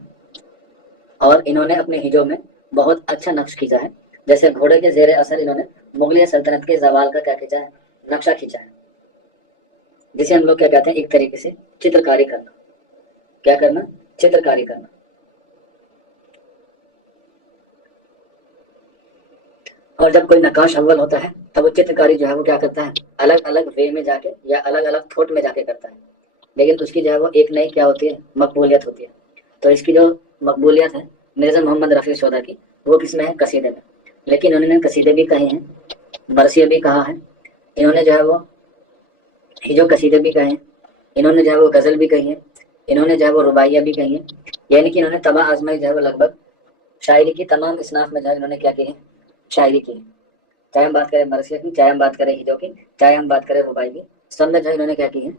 اور انہوں نے اپنے ہجو میں بہت اچھا نقش کھینچا ہے. جیسے گھوڑے کے زیر اثر انہوں نے مغلیہ سلطنت کے زوال کا کیا کھینچا ہے؟ نقشہ کھینچا ہے، جسے ہم لوگ کیا کہتے ہیں ایک طریقے سے چترکاری کرنا. کیا کرنا؟ چترکاری کرنا. اور جب کوئی نقاش اول ہوتا ہے تب وہ چترکاری جو ہے وہ کیا کرتا ہے؟ الگ الگ وے میں جا کے یا الگ الگ تھوٹ میں جا کے کرتا ہے. لیکن اس کی جو ہے وہ ایک نئی کیا ہوتی ہے؟ مقبولیت ہوتی ہے. تو اس کی جو مقبولیت ہے مرزا محمد رفیع سودا کی، وہ کس میں ہے؟ قصیدے میں. لیکن انہوں نے قصیدے بھی کہے ہیں، مرثیہ بھی کہا ہے، انہوں نے جو ہے وہ ہجو قصیدے بھی کہے ہیں، انہوں نے جو ہے وہ غزل بھی کہی ہے، انہوں نے جو ہے وہ رباعیہ بھی کہی ہے. یعنی کہ انہوں نے تباہ آزمائی جو ہے وہ لگ بھگ شاعری کی تمام اصناف میں جو ہے انہوں نے کیا کی ہے؟ شاعری کی. چاہے ہم بات کریں مرثیہ کی، چاہے ہم بات کریں ہجو کی، چاہے ہم بات کریں رباعی کی، سب میں جو ہے انہوں نے کیا کی ہے؟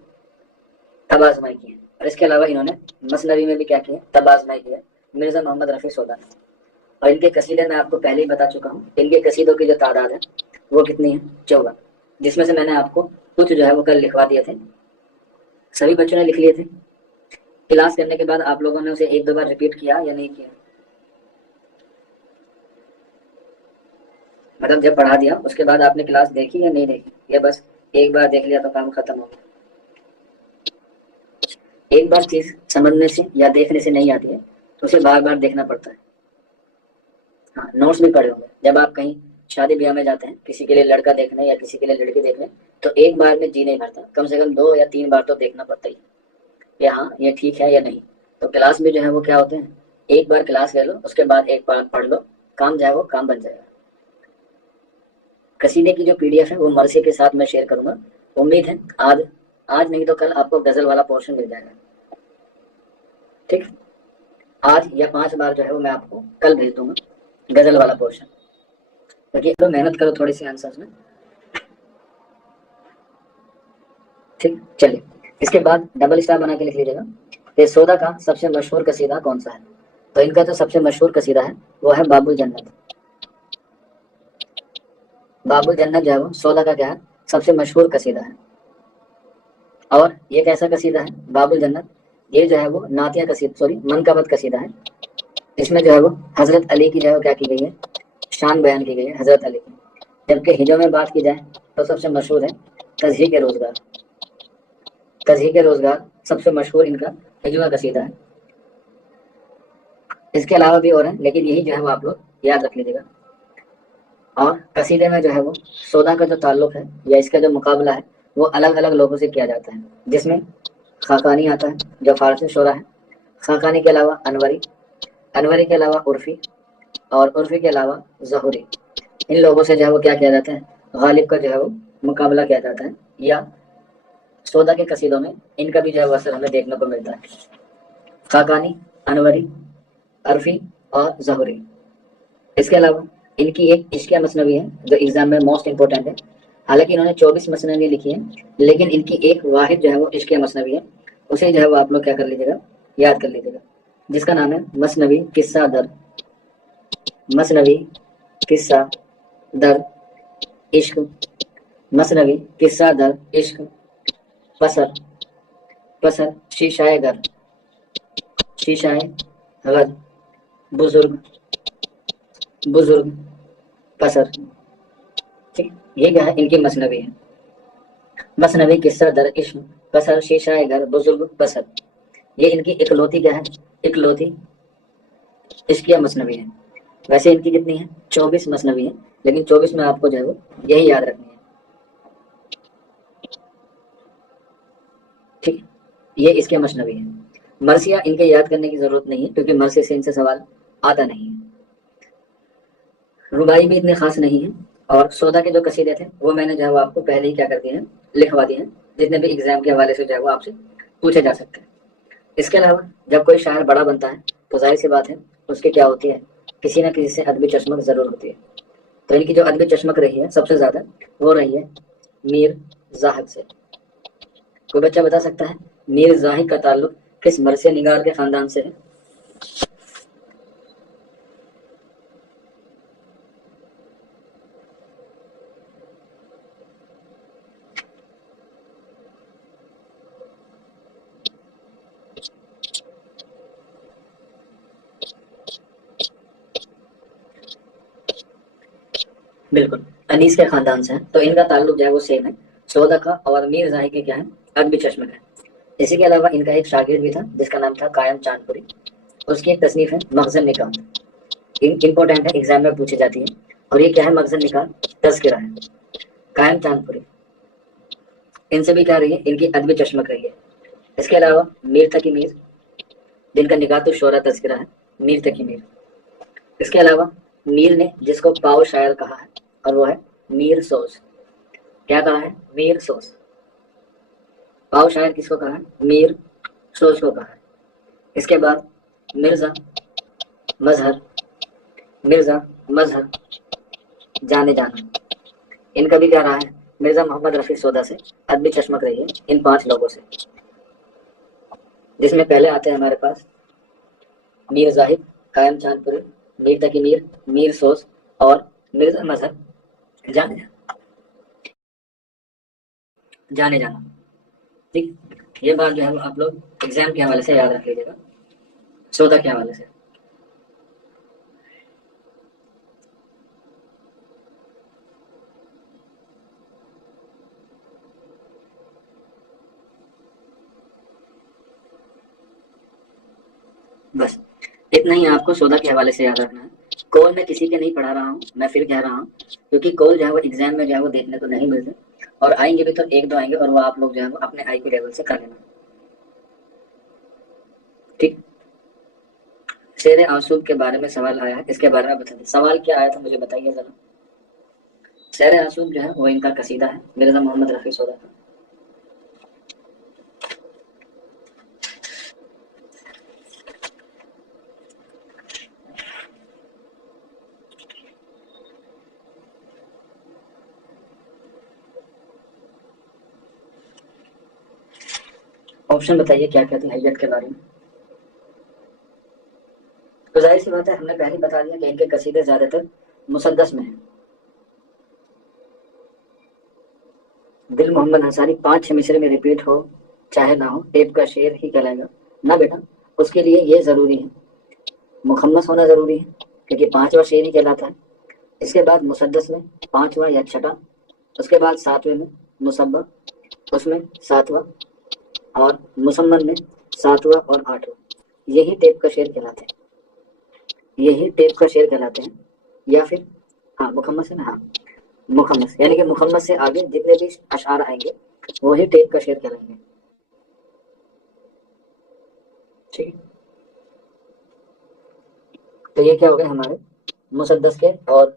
تباہ آزمائی کی ہے. اور اس کے علاوہ انہوں نے مثنوی میں بھی کیا کیا ہے؟ تباہ آزمائی کی ہے مرزا محمد رفیع سودا نے. اور ان کے قصیدے میں آپ کو پہلے ہی بتا چکا ہوں، ان کے قصیدوں کی جو تعداد ہے وہ کتنی ہے؟ 14، جس میں سے میں نے آپ کو کچھ جو ہے وہ کل لکھوا دیے تھے. سبھی بچوں نے لکھ لیے تھے. کلاس کرنے کے بعد آپ لوگوں نے اسے ایک دو بار ریپیٹ کیا یا نہیں کیا؟ مطلب جب پڑھا دیا اس کے بعد آپ نے کلاس دیکھی یا نہیں دیکھی، یا بس ایک بار دیکھ لیا تو کام ختم ہو گیا؟ ایک بار چیز سمجھنے سے یا دیکھنے سے نہیں آتی ہے تو اسے بار بار دیکھنا پڑتا ہے. ہاں، نوٹس بھی پڑھے ہوں گے. جب آپ کہیں شادی بیاہ میں جاتے ہیں کسی کے لیے لڑکا دیکھنے یا کسی کے لیے لڑکی دیکھنے، تو ایک بار میں جی نہیں بھرتا، کم سے کم 2 یا 3 بار تو دیکھنا پڑتا ہی کہ ہاں یہ ٹھیک ہے یا نہیں. تو کلاس میں جو ہے وہ کیا ہوتے ہیں، ایک بار کلاس لے لو اس کے بعد ایک بار پڑھ لو، کام جو ہے وہ کام بن جائے گا. قصیدے کی جو پی ڈی ایف ہے وہ مرثیہ کے ساتھ میں شیئر کروں گا. امید ہے آج نہیں تو کل آپ کو غزل والا پورشن مل جائے گا. ٹھیک، آج یا 5 بار جو ہے وہ میں آپ کو کل بھیج دوں گا غزل والا پورشن. کیونکہ محنت کرو تھوڑی سی آنسر میں. ٹھیک، چلیے اس کے بعد ڈبل اسٹار بنا کے لکھ لیجیے گا کہ سودا کا سب سے مشہور قصیدہ کون سا ہے. تو ان کا جو سب سے مشہور قصیدہ ہے وہ ہے باب الجنت. باب الجنت جو ہے وہ سودا کا کیا ہے؟ سب سے مشہور قصیدہ ہے. اور یہ کیسا قصیدہ ہے باب الجنت؟ یہ جو ہے وہ نعتیہ قصیدہ، منقبت قصیدہ ہے. اس میں جو ہے وہ حضرت علی کی جو ہے وہ کیا کی گئی ہے؟ شان بیان کی گئی ہے حضرت علی کی. جبکہ ہجو میں بات کی جائے تو سب سے مشہور ہے تزہیق روزگار. تزہیق روزگار سب سے مشہور ان کا ہجو کا قصیدہ ہے. اس کے علاوہ بھی اور ہیں لیکن یہی جو ہے وہ آپ لوگ یاد رکھ لیجیے گا. اور قصیدے میں جو ہے وہ سودا کا جو تعلق ہے یا اس کا جو مقابلہ ہے وہ الگ الگ لوگوں سے کیا جاتا ہے، جس میں خاقانی آتا ہے جو فارسی شعرا ہے. خاقانی کے علاوہ انوری، انوری کے علاوہ عرفی، اور عرفی کے علاوہ ظہوری. ان لوگوں سے جو ہے وہ کیا کیا جاتا ہے؟ غالب کا جو ہے وہ مقابلہ کیا جاتا ہے. یا سودا کے قصیدوں میں ان کا بھی جو ہے وہ اثر ہمیں دیکھنے کو ملتا ہے. خاقانی، انوری، عرفی اور ظہوری. اس کے علاوہ ان کی ایک عشقیہ مثنوی ہے جو ایگزام میں موسٹ امپورٹنٹ ہے، حالانکہ انہوں نے 24 مثنوی لکھی ہیں، لیکن ان کی ایک واحد جو ہے وہ عشق مثنوی ہے، اسے جو ہے وہ آپ لوگ کیا کر لیجیے گا، یاد کر لیجیے گا، جس کا نام ہے مثنوی قصہ در، مثنوی قصہ در عشق، مثنوی قصہ در عشق، پسر، پسر شیشہ گر، شیشہ غر، بزرگ، بزرگ پسر، ٹھیک، یہ کیا ہے ان کی مثنوی ہے، مثنوی قصہ در عشق، پسر شیشہ گر، بزرگ پسر، یہ ان کی اکلوتی کیا ہے، اکلوتی عشقیہ مثنوی ہے۔ ویسے ان کی کتنی ہے، 24 مثنوی ہے، لیکن 24 میں آپ کو جو ہے وہ یہی یاد رکھنی ہے، ٹھیک، یہ اس کے مثنوی ہے۔ مرثیہ ان کے یاد کرنے کی ضرورت نہیں ہے، کیونکہ مرثیہ سے ان سے سوال آتا نہیں ہے۔ رباعی بھی اتنے خاص نہیں ہیں، اور سودا کے جو قصیدے تھے وہ میں نے جو ہے وہ آپ کو پہلے ہی کیا کر دیے ہیں، لکھوا دیے ہیں، جتنے بھی ایگزام کے حوالے سے جو ہے وہ آپ سے پوچھے جا سکتے ہیں۔ اس کے علاوہ جب کوئی شاعر بڑا بنتا ہے تو ظاہر سی بات ہے اس کی کیا ہوتی ہے، کسی نہ کسی سے ادبی چشمک ضرور ہوتی ہے، تو ان کی جو ادبی چشمک رہی ہے سب سے زیادہ وہ رہی ہے میر زاہد سے۔ کوئی بچہ بتا سکتا ہے میر زاہد کا تعلق کس مرثیہ نگار کے خاندان سے ہے؟ بالکل انیس کے خاندان سے ہے، تو ان کا تعلق جو ہے وہ سیم ہے، سودا کا اور میر زاہد کے کیا ہے، ادبی چشمک ہے۔ اسی کے علاوہ ان کا ایک شاگرد بھی تھا جس کا نام تھا قائم چاند پوری، اس کی ایک تصنیف ہے مخزن نکات، امپورٹنٹ ہے، ایگزام میں پوچھی جاتی ہے، اور یہ کیا ہے، مخزن نکات تذکرہ ہے۔ قائم چاند پوری ان سے بھی کیا رہی ہے، ان کی ادبی چشمک رہی ہے۔ اس کے علاوہ میر تقی میر، جن کا نکات الشعراء تذکرہ ہے، میر تقی میر۔ اس کے علاوہ میر نے جس کو پاؤ شاعر کہا ہے، اور وہ ہے میر سوز، کیا کہا ہے، میر سوز، پاؤ شاعر کس کو کہا ہے، میر سوز کو کہا ہے۔ اس کے بعد مرزا مظہر، مرزا مظہر جانے جانا، ان کا بھی کیا رہا ہے، مرزا محمد رفیع سودا سے ادبی چشمک رہی ہے ان 5 لوگوں سے، جس میں پہلے آتے ہیں ہمارے پاس میر زاہد، قائم چاند پوری، میر تقی میر، میر سوز، اور مرزا مظہر جانے جانے جانا، ٹھیک، یہ بات جو ہے وہ آپ لوگ ایگزام کے حوالے سے یاد رکھ لیجیے گا، سودا کے حوالے سے۔ بس اتنا ہی آپ کو سودا کے حوالے سے یاد رکھنا ہے۔ کول میں کسی کے نہیں پڑھا رہا ہوں، میں پھر کہہ رہا ہوں، کیونکہ کول جو ہے وہ ایگزام میں جو ہے وہ دیکھنے کو نہیں ملتے، اور آئیں گے بھی تو 1-2 آئیں گے، اور وہ آپ لوگ جو ہے وہ اپنے آئی کی لیول سے کر لینا، ٹھیک۔ شیر آسود کے بارے میں سوال آیا ہے، اس کے بارے میں بتائیے، سوال کیا آیا تھا مجھے بتائیے ذرا۔ شیر آسود جو ہے وہ ان کا قصیدہ ہے، مرزا محمد رفیع سودا کا۔ آپشن بتائیے کیا کہتے ہیں حیت کے بارے میں۔ تو ظاہر سی بات ہے ہم نے پہلے بتا دیا کہ ان کے قصیدے زیادہ تر مسدس میں ہیں۔ دل محمد انصاری 5-6 مصرے میں ریپیٹ ہو چاہے نہ ہو، ٹیپ کا شعر ہی کہلائے گا نہ بیٹا، اس کے لیے یہ ضروری ہے، مخمس ہونا ضروری ہے، کیونکہ 5واں شعر ہی کہلاتا ہے۔ اس کے بعد مسدس میں 5واں یا چھٹا، اس کے بعد 7ویں میں مصبہ، اس میں 7واں، اور مسمن میں 7واں اور 8واں، یہی ٹیپ کا شعر کہلاتے ہیں، یہی ٹیپ کا شعر کہلاتے ہیں، یا پھر ہاں مخمس ہے نا، ہاں مخمس، یعنی کہ مخمس سے آگے جتنے بھی اشعار آئیں گے وہی ٹیپ کا شعر کہلائیں گے، ٹھیک۔ تو یہ کیا ہو گئے ہمارے مسدس کے اور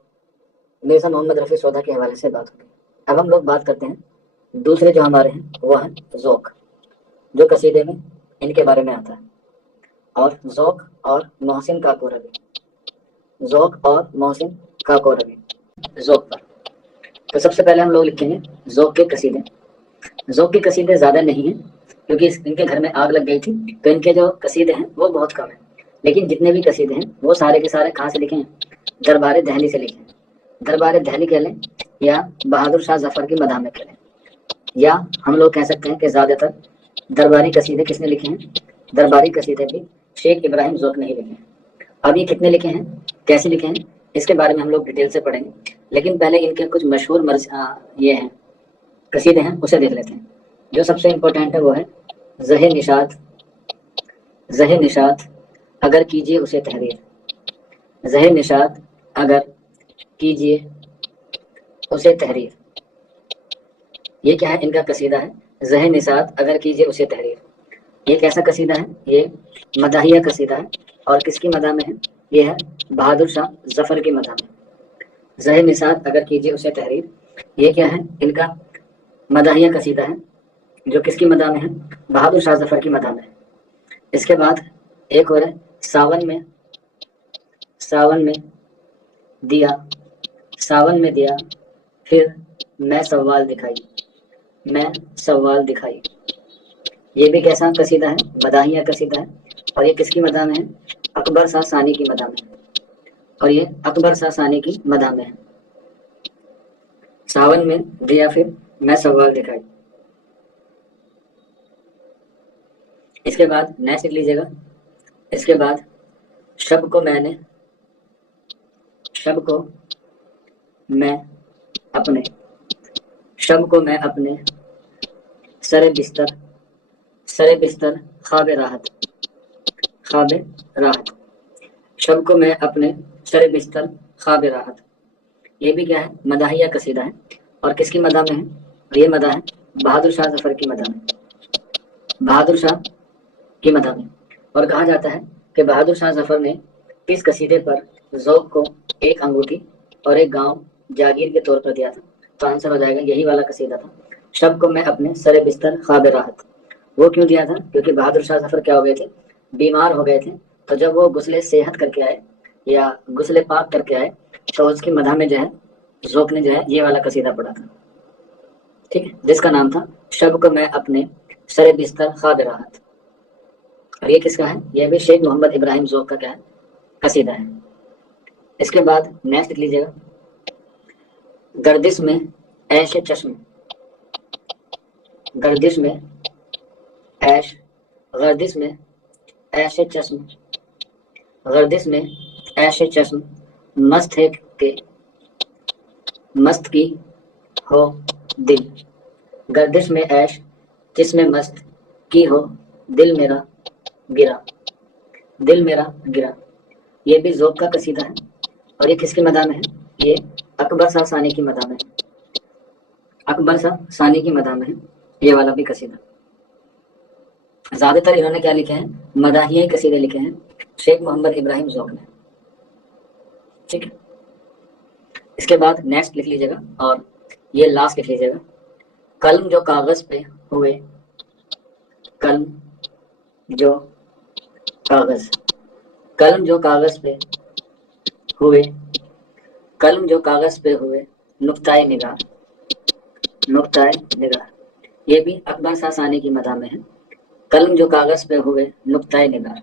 مرزا محمد رفیع سودا کے حوالے سے بات ہوگی۔ اب ہم لوگ بات کرتے ہیں دوسرے جو ہمارے ہیں وہ ہیں ذوق، جو قصیدے میں ان کے بارے میں آتا ہے، اور ذوق اور محسن کاکو روی، ذوق اور محسن کاکو روی، ذوق پر۔ تو سب سے پہلے ہم لوگ لکھیں گے ذوق کے قصیدے. ذوق کے قصیدے زیادہ نہیں ہیں کیونکہ ان کے گھر میں آگ لگ گئی تھی، تو ان کے جو قصیدے ہیں وہ بہت کم ہیں. لیکن جتنے بھی قصیدے ہیں وہ سارے کے سارے کہاں سے لکھے ہیں؟ دربار دہلی سے لکھے ہیں. دربار دہلی کہہ لیں یا بہادر شاہ ظفر کی مداح میں کہہ لیں، یا ہم لوگ کہہ سکتے ہیں کہ زیادہ تر درباری قصیدے کس نے لکھے ہیں؟ درباری قصیدے بھی شیخ ابراہیم ذوق نے ہی لکھے ہیں. اب یہ کتنے لکھے ہیں، کیسے لکھے ہیں، اس کے بارے میں ہم لوگ ڈیٹیل سے پڑھیں گے. لیکن پہلے ان کے کچھ مشہور یہ ہیں قصیدے ہیں، اسے دیکھ لیتے ہیں. جو سب سے امپورٹنٹ ہے وہ ہے زہ نشاط. زہ نشاط اگر کیجیے اسے تحریر. زہ نشاط اگر کیجیے اسے تحریر. یہ کیا ہے؟ ان کا قصیدہ ہے زہ نشاط اگر کیجیے اسے تحریر. یہ کیسا قصیدہ ہے؟ یہ مداحیہ قصیدہ ہے. اور کس کی مداح میں ہے؟ یہ ہے بہادر شاہ ظفر کی مداح میں. زہ نشاط اگر کیجیے اسے تحریر یہ کیا ہے؟ ان کا مداحیہ قصیدہ ہے جو کس کی مداح میں ہے؟ بہادر شاہ ظفر کی مداح میں ہے. اس کے بعد ایک اور ہے ساون میں. ساون میں دیا. ساون میں دیا پھر میں سوال دکھائی. میں سوال دکھائی. یہ بھی کیسا قصیدہ ہے؟ مداحیہ قصیدہ ہے. اور یہ کس کی مداح میں ہے؟ اکبر شاہ ثانی کی مداح میں ہے. اور یہ اکبر شاہ ثانی کی مداح میں ہے. ساون میں دیا پھر میں سوال دکھائی. اس کے بعد نیکسٹ لکھ لیجیے گا. اس کے بعد شب کو میں نے، شب کو میں اپنے، شب کو میں اپنے سر بستر، سر بستر خواب راحت، خواب راحت. شب کو میں اپنے سر بستر خواب راحت. یہ بھی کیا ہے؟ مداحیہ قصیدہ ہے. اور کس کی مداح میں ہے؟ اور یہ مداح ہے بہادر شاہ ظفر کی مداح میں. بہادر شاہ کی مداح میں. اور کہا جاتا ہے کہ بہادر شاہ ظفر نے اس قصیدے پر ذوق کو ایک انگوٹھی اور ایک گاؤں جاگیر کے طور پر دیا تھا. تو آنسر ہو جائے گا یہی والا قصیدہ تھا شب کو میں اپنے سر بستر خواب راحت. وہ کیوں دیا تھا؟ کیونکہ بہادر شاہ ظفر کیا ہو گئے تھے؟ بیمار ہو گئے تھے. تو جب وہ غسل صحت کر کے آئے یا غسل پاک کر کے آئے تو اس کی مداح میں جو ہے ذوق نے جو ہے یہ والا قصیدہ پڑھا تھا. ٹھیک ہے، جس کا نام تھا شب کو میں اپنے سر بستر خواب راحت. اور یہ کس کا ہے؟ یہ بھی شیخ محمد ابراہیم ذوق کا کیا ہے؟ قصیدہ ہے. اس کے بعد نیکسٹ لکھ لیجیے گا گردش میں عیش چشم. گردش میں عیش، گردش میں عیش چشم، گردش میں عیش چشم مست ہے کہ مست کی ہو دل. گردش میں عیش جس میں مست کی ہو دل میرا گرا. دل میرا گرا. یہ بھی ذوق کا قصیدہ ہے. اور یہ کس کی مداح میں ہے؟ یہ اکبر شاہ ثانی کی مداح میں ہے. اکبر شاہ ثانی کی مداح میں ہے یہ والا بھی قصیدہ. زیادہ تر انہوں نے کیا لکھے ہیں؟ مداحیہ قصیدے لکھے ہیں شیخ محمد ابراہیم ذوق نے. ٹھیک ہے. اس کے بعد نیکسٹ لکھ لیجیے گا اور یہ لاسٹ لکھ لیجیے گا قلم جو کاغذ پہ ہوئے، قلم جو کاغذ، قلم جو کاغذ پہ ہوئے، قلم جو کاغذ پہ ہوئے نقطۂ نگار، نقطۂ نگار. یہ بھی اکبر شاہ ثانی کی مداح میں ہے. قلم جو کاغذ پہ ہوئے نقطۂ نگار.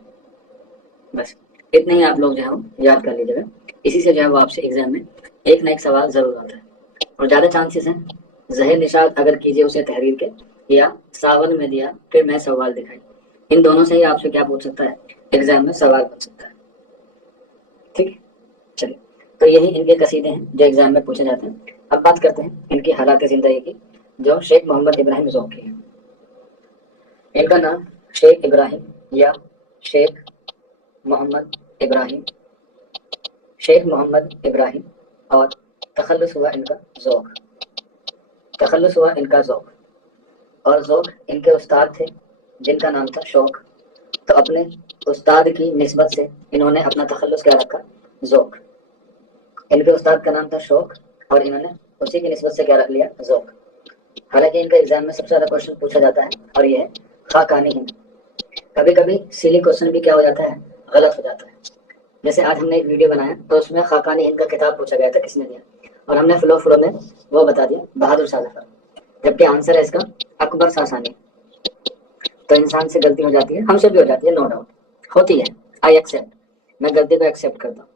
بس اتنے ہی آپ لوگ جو ہے وہ یاد کر لیجیے گا. اسی سے جو ہے وہ آپ سے ایگزام میں ایک نہ ایک سوال ضرور آتا ہے. اور زیادہ چانسز ہیں زہ نشاط اگر کیجیے اسے تحریر کے، یا ساون میں دیا پھر میں سوال دکھائی. ان دونوں سے ہی آپ سے کیا پوچھ سکتا ہے؟ ایگزام میں سوال بن سکتا ہے. ٹھیک ہے، چلیے. تو یہی ان کے قصیدے ہیں جو ایگزام میں پوچھے جاتے ہیں. اب بات کرتے ہیں ان کی حالات زندگی کی جو شیخ محمد ابراہیم ذوق کی ہے. ان کا نام شیخ ابراہیم یا شیخ محمد ابراہیم، شیخ محمد ابراہیم. اور تخلص ہوا ان کا ذوق. تخلص ہوا ان کا ذوق. اور ذوق ان کے استاد تھے جن کا نام تھا شوق. تو اپنے استاد کی نسبت سے انہوں نے اپنا تخلص کیا رکھا؟ ذوق. ان کے استاد کا نام تھا شوق اور انہوں نے اسی کی نسبت سے کیا رکھ لیا؟ ذوق. حالانکہ ان کا ایگزام میں سب سے زیادہ کوشچن پوچھا جاتا ہے اور یہ ہے خاقانی ہند. کبھی کبھی سیلی کوشچن بھی کیا ہو جاتا ہے؟ غلط ہو جاتا ہے. جیسے آج ہم نے ایک ویڈیو بنایا تو اس میں خاقانی ہند کا کتاب پوچھا گیا تھا کس نے دیا. اور ہم نے فلو میں وہ بتا دیا بہادر شاہ ظفر، جبکہ آنسر ہے اس کا اکبر ساسانی۔ تو انسان سے غلطی ہو جاتی ہے، ہم سے بھی ہو جاتی ہے، نو ڈاؤٹ ہوتی ہے، آئی ایکسیپٹ، میں غلطی کو ایکسیپٹ کرتا ہوں،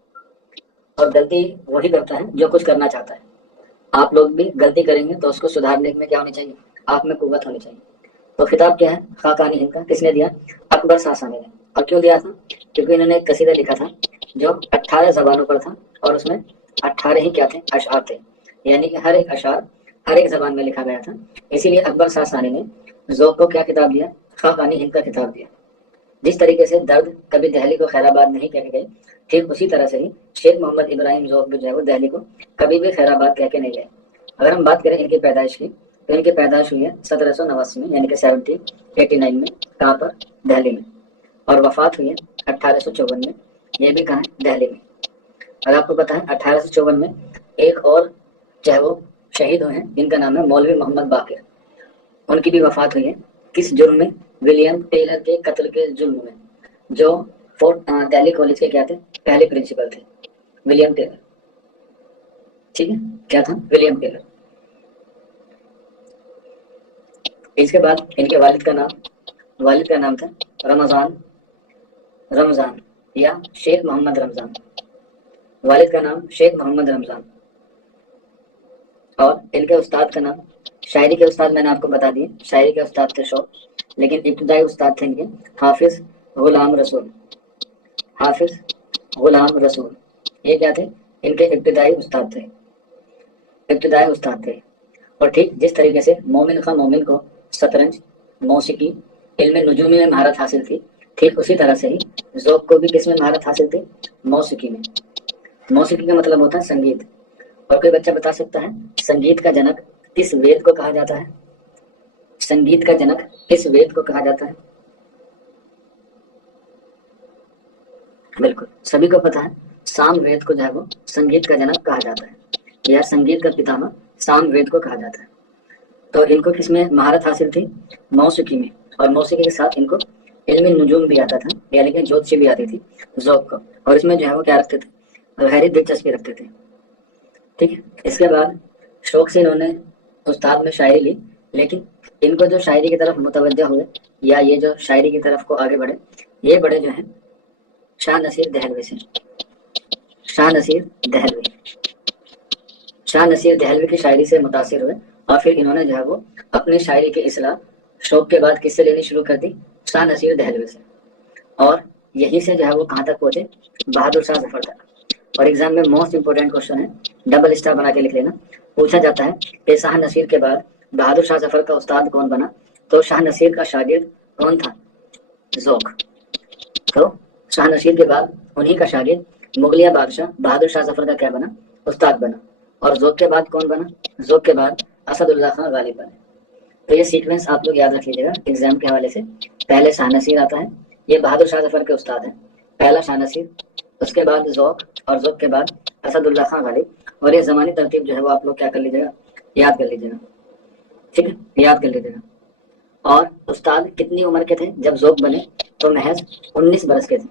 اور غلطی وہی کرتا ہے جو کچھ کرنا چاہتا ہے۔ آپ لوگ بھی غلطی کریں گے تو اس کو سدھارنے میں کیا ہونی چاہیے؟ آپ میں قوت ہونی چاہیے۔ تو خطاب کیا ہے خاقانی ہند کا، کس نے دیا؟ اکبر ساسانی نے۔ اور کیوں دیا تھا؟ کیونکہ انہوں نے ایک قصیدہ لکھا تھا جو 18 زبانوں پر تھا، اور اس میں 18 ہی کیا تھے؟ اشعار تھے، یعنی کہ ہر ایک اشعار ہر ایک زبان میں لکھا گیا تھا۔ اسی لیے اکبر ساسانی نے ذوق کو کیا خطاب دیا؟ خاقانی ہند کا خطاب دیا۔ جس طریقے سے درد کبھی دہلی کو خیر آباد نہیں کہہ کے گئے، ٹھیک اسی طرح سے ہی شیخ محمد ابراہیم ذوق بھی جو ہے وہ دہلی کو کبھی بھی خیر آباد کہہ کے نہیں گئے۔ اگر ہم بات کریں ان کی پیدائش کی، تو ان کی پیدائش ہوئی ہے 1789 میں، یعنی کہ 1789 میں، کہاں پر؟ دہلی میں، اور وفات ہوئی ہے 1854 میں، یہ بھی کہاں ہے؟ دہلی میں۔ اور آپ کو پتا ہے 1854 میں ایک اور چاہے وہ شہید ہوئے ہیں جن کا نام ہے مولوی محمد باقر، ان کی بھی وفات ہوئی ہے۔ کس جرم میں؟ ولیم ٹیلر کے قتل کے جرم میں، جو دہلی کالج کے کیا تھے؟ پہلے پرنسپل تھے، ولیم ٹیلر، ٹھیک ہے، کیا تھا؟ William tailor. اس کے بعد ان کے والد کا نام تھا رمضان یا شیخ محمد رمضان، والد کا نام شیخ محمد رمضان، اور ان کے استاد کا نام، شاعری کے استاد میں نے آپ کو بتا دیے، شاعری کے استاد تھے شوق، لیکن ابتدائی استاد تھے ان کے حافظ غلام رسول، حافظ غلام رسول، یہ کیا تھے؟ ان کے ابتدائی استاد تھے۔ اور ٹھیک جس طریقے سے مومن خاں مومن کو شطرنج، موسیقی، علم نجومی میں مہارت حاصل تھی، ٹھیک اسی طرح سے ہی ذوق کو بھی کس میں مہارت حاصل تھی؟ موسیقی میں۔ موسیقی کا مطلب ہوتا ہے سنگیت۔ اور کوئی بچہ بتا سکتا ہے سنگیت کا جنک کس وید کو کہا جاتا ہے؟ سنگیت کا جنک کس وید کو کہا جاتا ہے؟ بالکل سبھی کو پتا ہے، سام وید کو جو ہے وہ سنگیت کا جنک کہا جاتا ہے، یا سنگیت کا پتامہ سام وید کو کہا جاتا ہے۔ تو ان کو کس میں مہارت حاصل تھی؟ موسیقی میں، اور موسیقی کے ساتھ ان کو علم نجوم بھی آتا تھا، یعنی کہ جوتشی بھی آتی تھی ذوق کو، اور اس میں جو ہے وہ کیا رکھتے تھے؟ گہری دلچسپی رکھتے تھے، ٹھیک ہے۔ اس کے بعد شوق سے انہوں نے استاد میں شاعری لی، لیکن ان کو جو شاعری کی طرف متوجہ ہوئے، یا یہ جو شاعری کی طرف کو آگے بڑھے، یہ بڑے جو ہیں شاہ نصیر دہلوی سے، شاہ نصیر دہلوی کی شاعری سے متاثر ہوئے، اور پھر انہوں نے جو ہے وہ اپنی شاعری کی اصلاح شوق کے بعد کس سے لینی شروع کر دی؟ شاہ نصیر دہلوی سے، اور یہیں سے جو ہے وہ کہاں تک پہنچے؟ بہادر شاہ ظفر تک۔ اور ایگزام میں موسٹ امپورٹنٹ کوشچن ہے، ڈبل اسٹار بنا کے لکھ لینا، پوچھا جاتا ہے کہ شاہ نصیر کے بعد بہادر شاہ ظفر کا استاد کون بنا؟ تو شاہ نصیر کا شاگرد کون تھا؟ ذوق۔ تو شاہ نصیر کے بعد انہی کا شاگرد مغلیہ بادشاہ بہادر شاہ ظفر کا کیا بنا؟ استاد بنا۔ اور ذوق کے بعد کون بنا؟ ذوق کے بعد اسد اللہ خان غالب بنے۔ تو یہ سیکوینس آپ لوگ یاد رکھ لیجیے گا ایگزام کے حوالے سے، پہلے شاہ نصیر آتا ہے، یہ بہادر شاہ ظفر کے استاد ہیں، پہلا شاہ نصیر، اس کے بعد ذوق، اور ذوق کے بعد اسد اللہ خان غالب، اور یہ زمانی ترتیب جو ہے وہ آپ لوگ کیا کر لیجیے گا؟ یاد کر لیجیے گا، ٹھیک ہے، یاد کر لیجیے گا۔ اور استاد کتنی عمر کے تھے جب ذوق بنے؟ تو محض 19 برس کے تھے،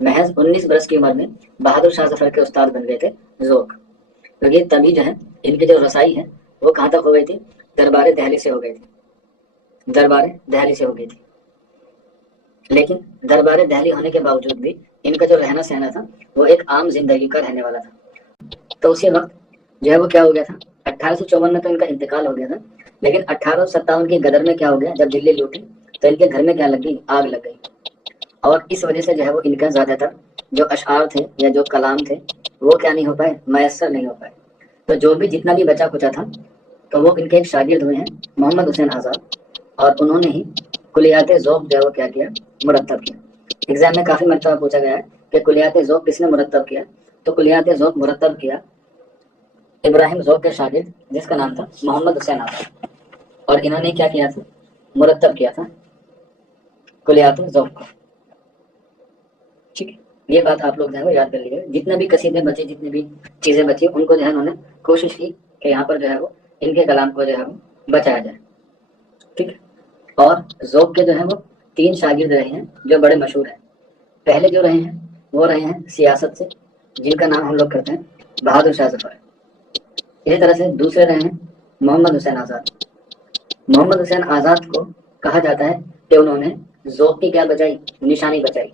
محض 19 برس کی عمر میں بہادر شاہ ظفر کے استاد بن گئے تھے ذوق، کیونکہ تبھی جو ہے ان کی جو رسائی ہے وہ کہاں تک ہو گئی تھی؟ دربار دہلی سے ہو گئی تھی، دربار دہلی سے ہو گئی تھی۔ لیکن دربار دہلی ہونے کے باوجود بھی ان کا جو رہنا سہنا تھا وہ ایک عام زندگی کا رہنے والا تھا۔ تو اسی وقت جو ہے وہ کیا ہو گیا تھا؟ 1854 میں تو ان کا انتقال ہو گیا تھا، لیکن 1857 کی غدر میں کیا ہو گیا؟ جب دلی لوٹی تو ان کے گھر میں کیا لگ گئی؟ آگ لگ گئی، اور اس وجہ سے جو ہے وہ ان کا زیادہ تر جو اشعار تھے یا جو کلام تھے وہ کیا نہیں ہو پائے؟ میسر نہیں ہو پائے۔ تو جو بھی جتنا بھی بچا کچا تھا تو وہ ان کے ایک شاگرد ہوئے ہیں محمد حسین آزاد، اور انہوں نے ہی کلیات ذوق جو ہے وہ کیا کیا؟ مرتب کیا۔ ایگزام میں کافی مرتبہ پوچھا گیا ہے کہ کلیات ذوق کس نے مرتب کیا؟ تو کلیات ذوق مرتب کیا ابراہیم ذوق کے شاگرد جس کا نام تھا محمد حسین آزاد، اور انہوں نے کیا کیا تھا؟ مرتب کیا تھا کلیات ذوق کو، ٹھیک ہے۔ یہ بات آپ لوگ جو ہے وہ یاد کر لیجیے، جتنے بھی قصیدے بچے، جتنی بھی چیزیں بچی، ان کو جو ہے انہوں نے کوشش کی کہ یہاں پر جو ہے وہ ان کے کلام کو جو ہے وہ بچایا جائے، ٹھیک ہے۔ اور ذوق کے جو ہے وہ 3 شاگرد رہے ہیں جو بڑے مشہور ہیں۔ پہلے جو رہے ہیں وہ رہے ہیں سیاست سے، جن کا نام ہم لوگ کرتے ہیں بہادر شاہ ظفر، اسی طرح سے دوسرے رہے ہیں محمد حسین آزاد. محمد حسین آزاد کو کہا جاتا ہے کہ انہوں نے ذوق کی کیا بچائی؟ نشانی بچائی.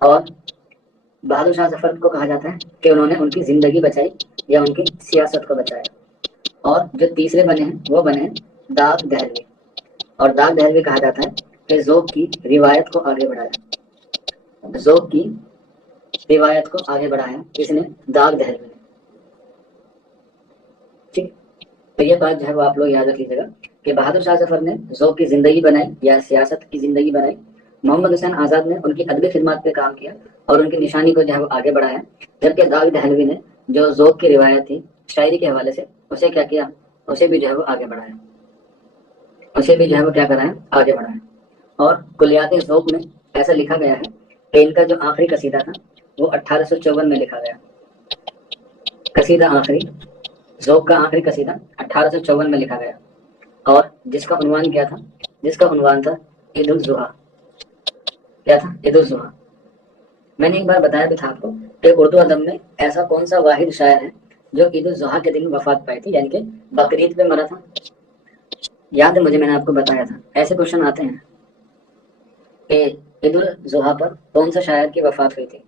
اور بہادر شاہ ظفر کو کہا جاتا ہے کہ انہوں نے ان کی زندگی بچائی یا ان کی سیاست کو بچایا. اور جو تیسرے بنے ہیں وہ بنے ہیں داغ دہلوی. اور داغ دہلوی کہا جاتا ہے کہ ذوق کی روایت کو آگے بڑھایا. ذوق کی روایت کو آگے بڑھایا کس نے؟ داغ دہلوی نے. ٹھیک، تو یہ بات جو ہے وہ آپ لوگ یاد رکھ لیجیے گا کہ بہادر شاہ ظفر نے ذوق کی زندگی بنائی یا سیاست کی زندگی بنائی. محمد حسین آزاد نے ان کی ادبی خدمات پہ کام کیا اور ان کی نشانی کو جو ہے وہ آگے بڑھایا. جبکہ داغ دہلوی نے جو ذوق کی روایت تھی شاعری کے حوالے سے اسے کیا کیا؟ اسے بھی جو ہے وہ آگے بڑھایا. اسے بھی جو ہے وہ کیا کرایا؟ آگے بڑھایا. اور کلیات ذوق میں ایسا لکھا گیا ہے کہ ان کا جو آخری قصیدہ تھا وہ 1854 میں لکھا گیا. قصیدہ آخری، ذوق کا آخری قصیدہ 1854 میں لکھا گیا. اور جس کا عنوان کیا تھا؟ جس کا عنوان تھا عید الضحیٰ. کیا تھا؟ عید الضحیٰ. میں نے ایک بار بتایا بھی تھا آپ کو کہ اردو ادب میں ایسا کون سا واحد شاعر ہے جو عید الضحیٰ کے دن وفات پائی تھی، یعنی کہ بقرعید پہ مرا تھا؟ یاد ہے مجھے، میں نے آپ کو بتایا تھا. ایسے کوشچن آتے ہیں کہ عید الضحیٰ پر کون سا شاعر کی وفات ہوئی تھی؟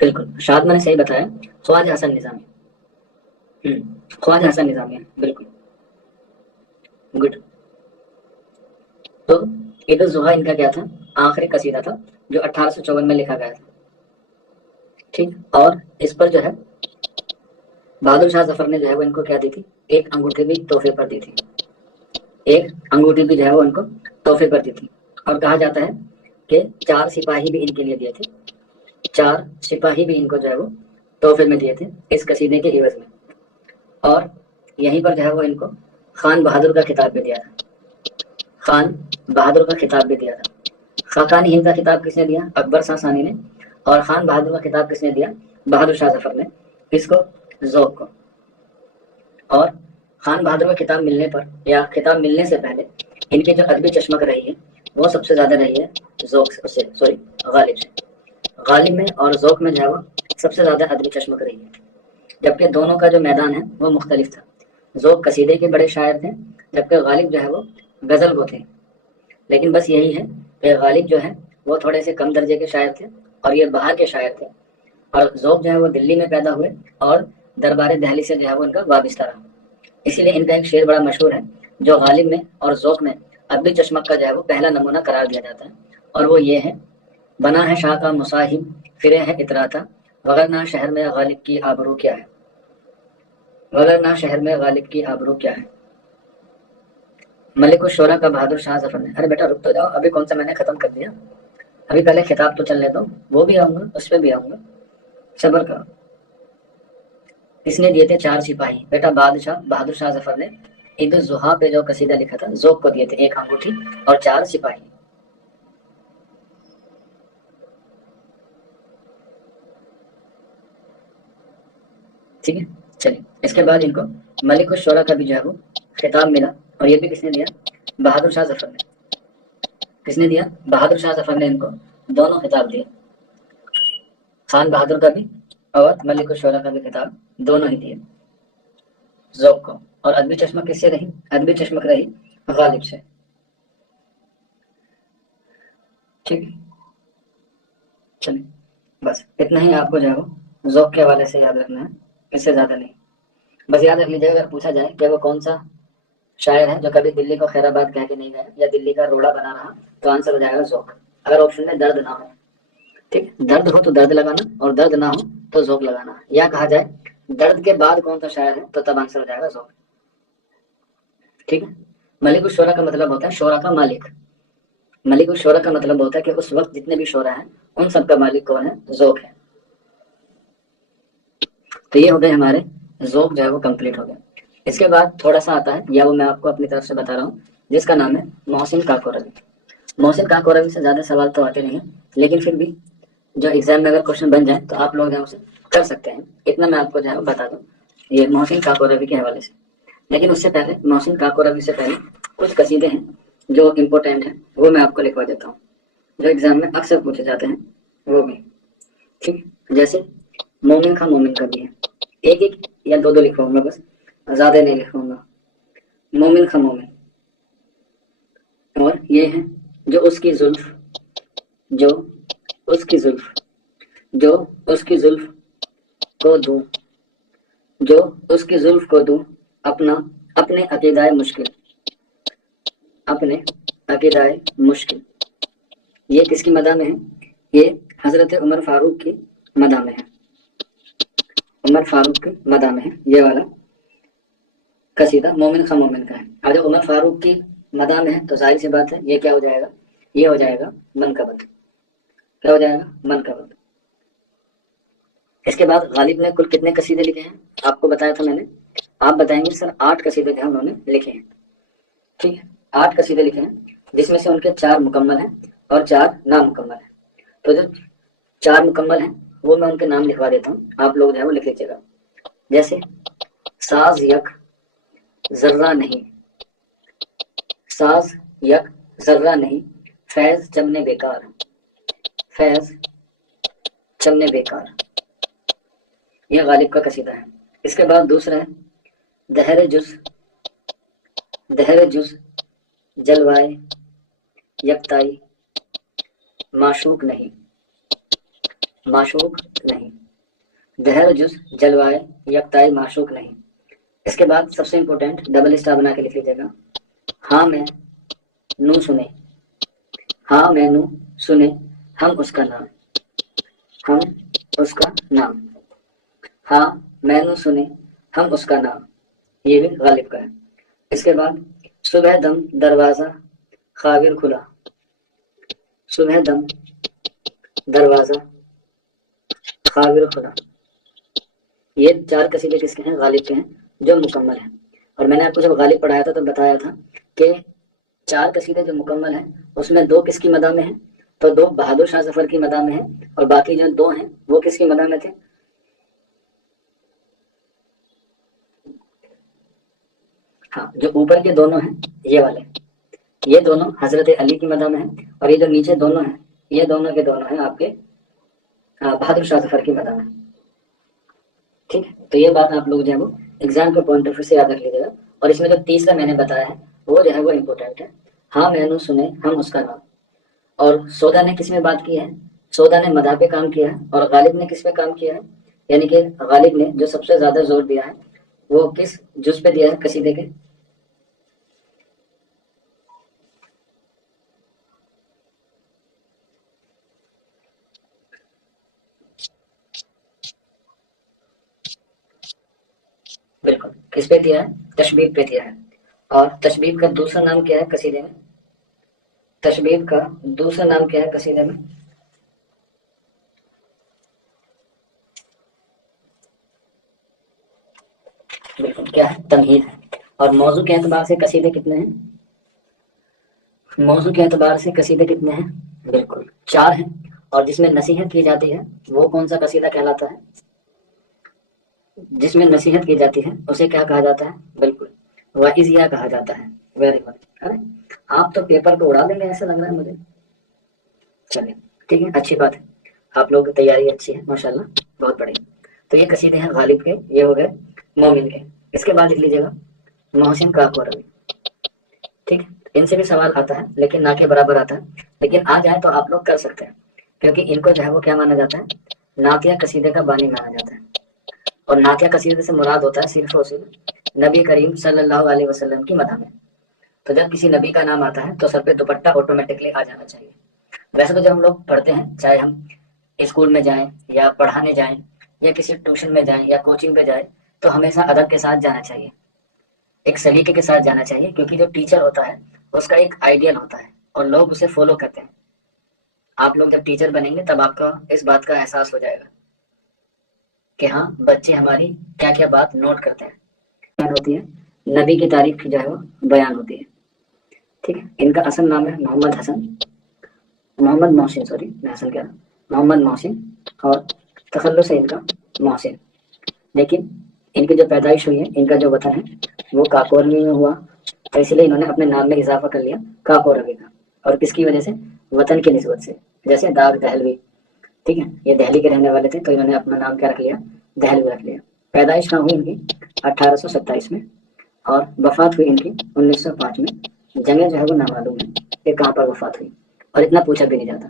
بالکل، شاید میں نے صحیح بتایا، خواجہ حسن نظامی. خواجہ حسن نظامی، بالکل گڈ. تو عید الضحیٰ ان کا کیا تھا؟ آخری قصیدہ تھا جو 1854 میں لکھا گیا تھا. ٹھیک، اور اس پر جو ہے بہادر شاہ ظفر نے جو ہے وہ ان کو کیا دی تھی؟ ایک انگوٹھی بھی تحفے پر دی تھی. ایک انگوٹھی بھی جو ہے وہ ان کو تحفے پر دی تھی. اور کہا جاتا ہے کہ 4 سپاہی بھی ان کے لیے دیے تھے. 4 سپاہی بھی ان کو جو ہے وہ تحفے میں دیے تھے اس قصیدے کے عوض میں. اور یہیں پر جو ہے وہ ان کو خان بہادر کا خطاب بھی دیا تھا. خان بہادر کا خطاب بھی دیا تھا. خاقانی ہند کا خطاب کس نے دیا؟ اکبر شاہ ثانی نے. اور خان بہادر کا خطاب کس نے دیا؟ بہادر شاہ ظفر نے. کس کو؟ ذوق کو. اور خان بہادر کا خطاب ملنے پر یا خطاب ملنے سے پہلے ان کی جو ادبی چشمک رہی ہے وہ سب سے زیادہ رہی ہے ذوق سے، سوری غالب سے. غالب میں اور ذوق میں جو ہے وہ سب سے زیادہ ادبی چشمک رہی ہے. جبکہ دونوں کا جو میدان ہے وہ مختلف تھا. ذوق قصیدے کے بڑے شاعر تھے جبکہ غالب جو ہے وہ غزل کو تھے. لیکن بس یہی ہے کہ غالب جو ہے وہ تھوڑے سے کم درجے کے شاعر تھے اور یہ باہر کے شاعر تھے. اور ذوق جو ہے وہ دلی میں پیدا ہوئے اور دربار دہلی سے جو ہے وہ ان کا وابستہ رہا. اسی لیے ان کا ایک شعر بڑا مشہور ہے جو غالب میں اور ذوق میں ادبی چشمک کا جو ہے وہ پہلا نمونہ قرار دیا جاتا ہے. اور وہ یہ ہے: بنا ہے شاہ کا مصاحب فرے ہے اتراتا، وگرنہ شہر میں غالب کی آبرو کیا ہے. وگرنہ شہر میں غالب کی آبرو کیا ہے. ملک الشعراء کا بہادر شاہ ظفر نے. ارے بیٹا رک تو جاؤ، ابھی کون سا میں نے ختم کر دیا. ابھی پہلے خطاب تو چل لیتا ہوں، وہ بھی آؤں گا، اس پہ بھی آؤں گا، صبر کرو. اس نے دیے تھے 4 سپاہی. بیٹا بادشاہ بہادر شاہ ظفر نے عید الضحیٰ پہ جو قصیدہ لکھا تھا ذوق کو دیے تھے ایک انگوٹھی اور 4 سپاہی. ٹھیک ہے، چلیے. اس کے بعد ان کو ملک الشعراء کا بھی جو ہے وہ خطاب ملا اور یہ بھی کس نے دیا؟ بہادر شاہ ظفر نے. کس نے دیا؟ بہادر شاہ ظفر نے ان کو دونوں خطاب دیے. خان بہادر کا بھی اور ملک الشعراء کا بھی خطاب دونوں ہی دیے ذوق کو. اور ادبی چشمک کس سے رہی؟ ادبی چشمک رہی غالب سے. ٹھیک ہے، چلیے بس اتنا ہی آپ کو جو ہے وہ ذوق کے حوالے سے یاد رکھنا ہے، اس سے زیادہ نہیں. بس یاد رکھ لیجیے اگر پوچھا جائے کہ وہ کون سا شاعر ہے جو کبھی دلی کو خیر آباد کہہ کے نہیں گیا یا دلی کا روڑا بنا رہا، تو آنسر ہو جائے گا ذوق. اگر آپشن میں درد نہ ہو، ٹھیک، درد ہو تو درد لگانا اور درد نہ ہو تو ذوق لگانا. یا کہا جائے درد کے بعد کون سا شاعر ہے تو تب آنسر ہو جائے گا ذوق. ٹھیک ہے. ملک الشعراء کا مطلب ہوتا ہے شعراء کا مالک. ملک الشعراء کا مطلب ہوتا ہے کہ اس وقت جتنے بھی شعراء ہیں ان سب کا مالک کون ہے؟ ذوق ہے. تو یہ ہو گئے ہمارے ذوق جو ہے وہ کمپلیٹ ہو گیا. اس کے بعد تھوڑا سا آتا ہے یا وہ میں آپ کو اپنی طرف سے بتا رہا ہوں جس کا نام ہے محسن کاکو روی. محسن کاکو روی سے زیادہ سوال تو آتے نہیں ہیں لیکن پھر بھی جو ایگزام میں اگر کوشچن بن جائے تو آپ لوگ جو ہے اسے کر سکتے ہیں. اتنا میں آپ کو جو ہے بتا دوں یہ محسن کاکو روی کے حوالے سے. لیکن اس سے پہلے محسن کاکو روی سے پہلے کچھ قصیدے ہیں جو امپورٹنٹ ہے وہ میں آپ کو لکھوا دیتا ہوں، جو ایگزام میں اکثر پوچھے جاتے ہیں وہ بھی، ٹھیک. جیسے مومن کا مومن کا بھی ہے، ایک ایک یا دو دو لکھواؤں گا، بس زیادہ نہیں لکھواؤں گا. مومن کا مومن، اور یہ ہے جو اس کی زلف، جو اس کی زلف، جو اس کی زلف کو دوں، جو اس کی زلف کو دوں اپنے عقیدۂ مشکل، اپنے عقیدۂ مشکل. یہ کس کی مدح میں ہے؟ یہ حضرت عمر فاروق کی مدح میں ہے، عمر فاروق کی مدح میں ہے یہ والا قصیدہ مومن خا مومن کا ہے. اگر عمر فاروق کی مدح میں ہے تو ظاہر سی بات ہے یہ کیا ہو جائے گا، یہ ہو جائے گا منقبت. کیا ہو جائے گا؟ منقبت. اس کے بعد غالب نے کل کتنے قصیدے لکھے ہیں آپ کو بتایا تھا میں نے، آپ بتائیں گے سر 8 قصیدے جو انہوں نے لکھے ہیں. ٹھیک ہے، 8 قصیدے لکھے ہیں جس میں سے ان کے 4 مکمل ہیں اور 4 نامکمل ہیں. تو جو 4 مکمل ہیں وہ میں ان کے نام لکھوا دیتا ہوں، آپ لوگ جو ہے وہ لکھ لیجیے گا. جیسے ساز یک ذرہ نہیں، ساز یک ذرہ نہیں، فیض چمنے بیکار، فیض چمنے بیکار. یہ غالب کا قصیدہ ہے. اس کے بعد دوسرا ہے دہر جز، دہر جز جلوائے یکتائی معشوق نہیں، معشوق نہیں، دہر جز جلوائے یکتائی معشوق نہیں. اس کے بعد سب سے امپورٹنٹ ڈبل اسٹار بنا کے لکھ لیجیے گا، ہاں میں نو سنے، ہاں میں نو سنے ہم اس کا نام، ہم اس کا نام، ہاں میں نو سنے ہم اس کا نام. یہ بھی غالب کا ہے. اس کے بعد صبح دم دروازہ خاور کھلا، صبح دم دروازہ خاور کھلا. یہ 4 قصیدے کس کے ہیں؟ غالب کے ہیں جو مکمل ہیں. اور میں نے آپ کو جب غالب پڑھایا تھا تو بتایا تھا کہ 4 قصیدے جو مکمل ہیں اس میں 2 کس کی مدح میں ہیں؟ تو 2 بہادر شاہ ظفر کی مدح میں ہیں، اور باقی جو 2 ہیں وہ کس کی مدح میں تھے؟ ہاں، جو اوپر کے دونوں ہیں یہ والے، یہ دونوں حضرت علی کی مدح میں ہیں، اور یہ جو نیچے دونوں ہیں یہ دونوں کے دونوں ہیں آپ کے بہادر شاہ ظفر کی مدح میں. ٹھیک ہے، تو یہ بات آپ لوگ جو ہے وہ ایگزام کے پوائنٹ آف ویو سے یاد رکھ لیجیے گا. اور اس میں جو تیسرا میں نے بتایا ہے وہ جو ہے وہ امپورٹنٹ ہے، ہاں میں نے سنے ہم اس کا نام. اور سودا نے کس میں بات کی ہے؟ سودا نے مدح پہ کام کیا ہے، اور غالب نے کس پہ کام کیا ہے؟ یعنی کہ غالب نے جو سب سے زیادہ زور دیا ہے وہ کس جز پہ دیا ہے قصیدے کے؟ بالکل، کس پہ دیا ہے؟ تشبیب پہ دیا ہے. اور تشبیب کا دوسرا نام کیا ہے قصیدے میں؟ تشبیب کا دوسرا نام کیا ہے قصیدے میں؟ بالکل، کیا ہے؟ تمہید ہے. اور موضوع کے اعتبار سے قصیدے کتنے ہیں؟ موضوع کے اعتبار سے قصیدے کتنے ہیں؟ بالکل 4 ہیں. اور جس میں نصیحت کی جاتی ہے وہ کون سا قصیدہ کہلاتا ہے؟ جس میں نصیحت کی جاتی ہے اسے کیا کہا جاتا ہے؟ بالکل واعظیہ کہا جاتا ہے. Very good. آپ تو پیپر کو اڑا دیں گے ایسا لگ رہا ہے مجھے. چلیں ٹھیک ہے، اچھی بات ہے، آپ لوگوں کی تیاری اچھی ہے ماشاءاللہ، بہت بڑھیا. تو یہ قصیدے ہیں غالب کے، یہ ہو گئے مومن کے. اس کے بعد لکھ لیجیے گا محسن کاک اور روی. ٹھیک ہے، ان سے بھی سوال آتا ہے لیکن نہ کے برابر آتا ہے، لیکن آ جائے تو آپ لوگ کر سکتے ہیں کیونکہ ان کو جو ہے وہ کیا مانا جاتا ہے؟ نعتیہ قصیدے کا بانی مانا جاتا ہے. اور نعتیہ قصیدے سے مراد ہوتا ہے صرف اور صرف نبی کریم صلی اللہ علیہ وسلم کی مدح میں. تو جب کسی نبی کا نام آتا ہے تو سر پہ دوپٹہ آٹومیٹکلی آ جانا چاہیے. ویسے تو جب ہم لوگ پڑھتے ہیں چاہے ہم اسکول میں جائیں یا پڑھانے جائیں یا کسی ٹیوشن میں جائیں یا کوچنگ پہ جائیں تو ہمیشہ ادب کے ساتھ جانا چاہیے، ایک سلیقے کے ساتھ جانا چاہیے، کیونکہ جو ٹیچر ہوتا ہے اس کا ایک آئیڈیل ہوتا ہے اور لوگ اسے فالو کرتے ہیں. آپ لوگ جب ٹیچر بنیں گے تب آپ کا اس بات کا احساس ہو جائے گا کہ ہاں بچے ہماری کیا کیا بات نوٹ کرتے ہیں. ہوتی ہے نبی کی تعریف کی جو ہے وہ بیان ہوتی ہے. ٹھیک ہے، ان کا اصل نام ہے محمد حسن، محمد محسن، سوری میں حسن کہہ رہا ہوں، محمد محسن، اور تخلص ہے ان کا محسن. لیکن ان کی جو پیدائش ہوئی ہے، ان کا جو وطن ہے وہ کاکوری میں ہوا، تو اس لیے انہوں نے اپنے نام میں اضافہ کر لیا کاف اور روی کا. اور کس کی وجہ سے؟ وطن کی نسبت سے. جیسے داغ دہلوی، ٹھیک ہے، یہ دہلی کے رہنے والے تھے تو انہوں نے اپنا نام کیا رکھ لیا؟ دہلوی رکھ لیا. پیدائش کہاں ہوئی ان کی؟ 1827 میں، اور وفات ہوئی ان کی 1905 میں. جگہ جو ہے وہ نامعلوم ہے کہ کہاں پر وفات ہوئی، اور اتنا پوچھا بھی نہیں جاتا.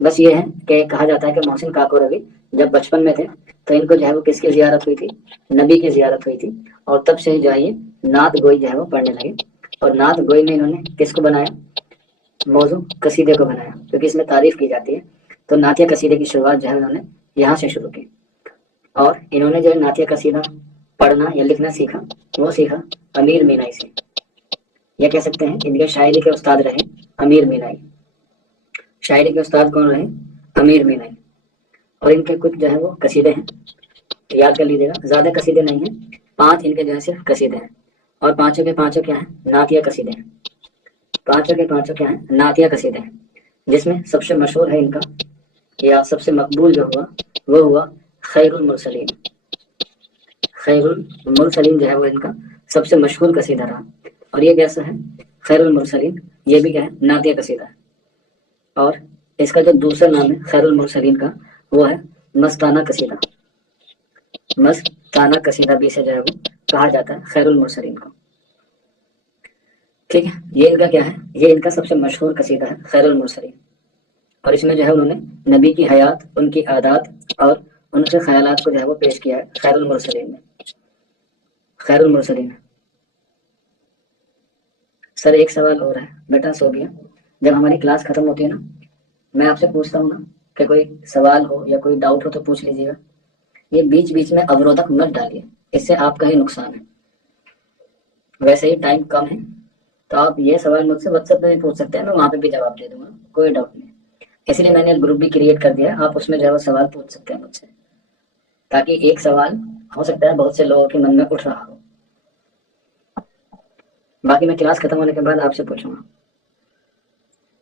بس یہ ہے کہ کہا جاتا ہے کہ محسن کاکو روی جب بچپن میں تھے تو ان کو جو ہے وہ کس کی زیارت ہوئی تھی؟ نبی کی زیارت ہوئی تھی. اور تب سے ہی جو ہے یہ نعت گوئی جو ہے وہ پڑھنے لگے. اور نعت گوئی میں انہوں نے کس کو بنایا؟ موضوع قصیدے کو بنایا، کیونکہ اس میں تعریف کی جاتی ہے. تو نعتیہ قصیدے کی شروعات جو ہے انہوں نے یہاں سے شروع کی. اور انہوں نے جو ہے نعتیہ قصیدہ پڑھنا یا لکھنا سیکھا، وہ سیکھا امیر مینائی سے. یہ کہہ سکتے ہیں ان کے شاعری کے استاد رہے امیر مینائی. شاعری کے استاد کون رہے؟ امیر مینائی. اور ان کے کچھ جو ہے وہ قصیدے ہیں، یاد کر لیجیے گا. زیادہ قصیدے نہیں ہیں، 5 ان کے جو ہے صرف قصیدے ہیں. اور پانچوں کے پانچوں کیا ہیں؟ نعتیہ قصیدے ہیں. پانچوں کے پانچوں کیا ہیں؟ نعتیہ قصیدے ہیں. جس میں سب سے مشہور ہے ان کا یا سب سے مقبول جو ہوا وہ ہوا خیر المرسلین. خیر المرسلین جو ہے وہ ان کا سب سے مشہور قصیدہ رہا. اور یہ کیسا ہے؟ خیر المرسلین یہ بھی کیا ہے؟ نعتیہ قصیدہ ہے. اور اس کا جو دوسرا نام ہے خیر المرسلین کا وہ ہے مستانہ قصیدہ. مستانہ قصیدہ بھی سے جو ہے وہ کہا جاتا ہے خیر المرسلین کو. ٹھیک ہے، یہ ان کا کیا ہے؟ یہ ان کا سب سے مشہور قصیدہ ہے خیر المرسلین. اور اس میں جو ہے انہوں نے نبی کی حیات، ان کی عادات اور ان کے خیالات کو جو ہے وہ پیش کیا ہے خیر المرسلین میں. خیر المرسلین. سر ایک سوال ہو رہا ہے، بیٹا سو گیا. جب ہماری کلاس ختم ہوتی ہے نا، میں آپ سے پوچھتا ہوں نا کہ کوئی سوال ہو یا کوئی ڈاؤٹ ہو تو پوچھ لیجیے گا. یہ بیچ بیچ میں اورودھک مت ڈالیے، اس سے آپ کا ہی نقصان ہے. ویسے ہی ٹائم کم ہے تو آپ یہ سوال مجھ سے واٹس ایپ پہ بھی پوچھ سکتے ہیں، میں وہاں پہ بھی جواب دے دوں گا، کوئی ڈاؤٹ نہیں. اسی لیے میں نے ایک گروپ بھی کریٹ کر دیا، آپ اس میں جو ہے وہ سوال پوچھ سکتے ہیں مجھ سے، تاکہ ایک سوال ہو سکتا ہے بہت سے لوگوں کے من میں اٹھ رہا ہو. باقی میں کلاس ختم ہونے کے بعد آپ سے پوچھوں گا.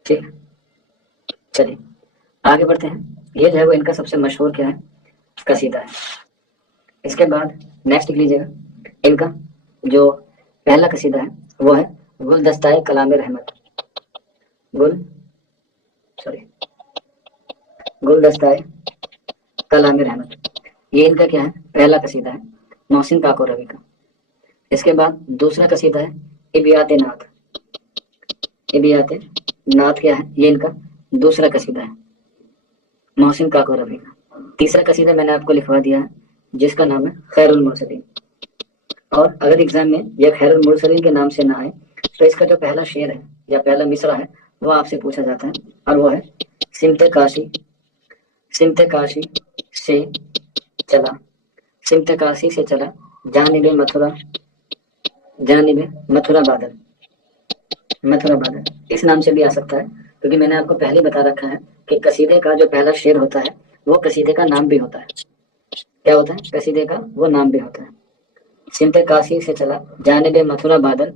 ٹھیک ہے، چلیے آگے بڑھتے ہیں. یہ جو ہے وہ ان کا سب سے مشہور کیا ہے؟ قصیدہ ہے. اس کے بعد نیکسٹ لکھ لیجیے گا. ان کا جو پہلا قصیدہ ہے وہ ہے گلدستہ کلام رحمت. گلدستہ کلام رحمت. یہ ان کا کیا ہے؟ پہلا قصیدہ ہے محسن کاکو روی کا. اس کے بعد دوسرا قصیدہ ہے ابیات نعت. ابیات نعت کیا ہے؟ یہ ان کا دوسرا قصیدہ ہے محسن کاکو روی کا. تیسرا قصیدہ میں نے آپ کو لکھوا دیا ہے جس کا نام ہے خیر المرسلین. اور اگر ایگزام میں یہ خیر المرسلین کے نام سے نہ آئے تو اس کا جو پہلا شعر ہے یا پہلا مصرع ہے وہ آپ سے پوچھا جاتا ہے، اور وہ ہے سمت کاشی. سمت کاشی سے چلا، سمت کاشی سے چلا جانب متھرا، جانب متھرا بادل. متھرا بادل اس نام سے بھی آ سکتا ہے، کیونکہ میں نے آپ کو پہلے بتا رکھا ہے کہ قصیدے کا جو پہلا شعر ہوتا ہے وہ قصیدے کا نام بھی ہوتا ہے. کیا ہوتا ہے؟ قصیدے کا وہ نام بھی ہوتا ہے. سمت کاشی سے چلا جانب متھرا بادل،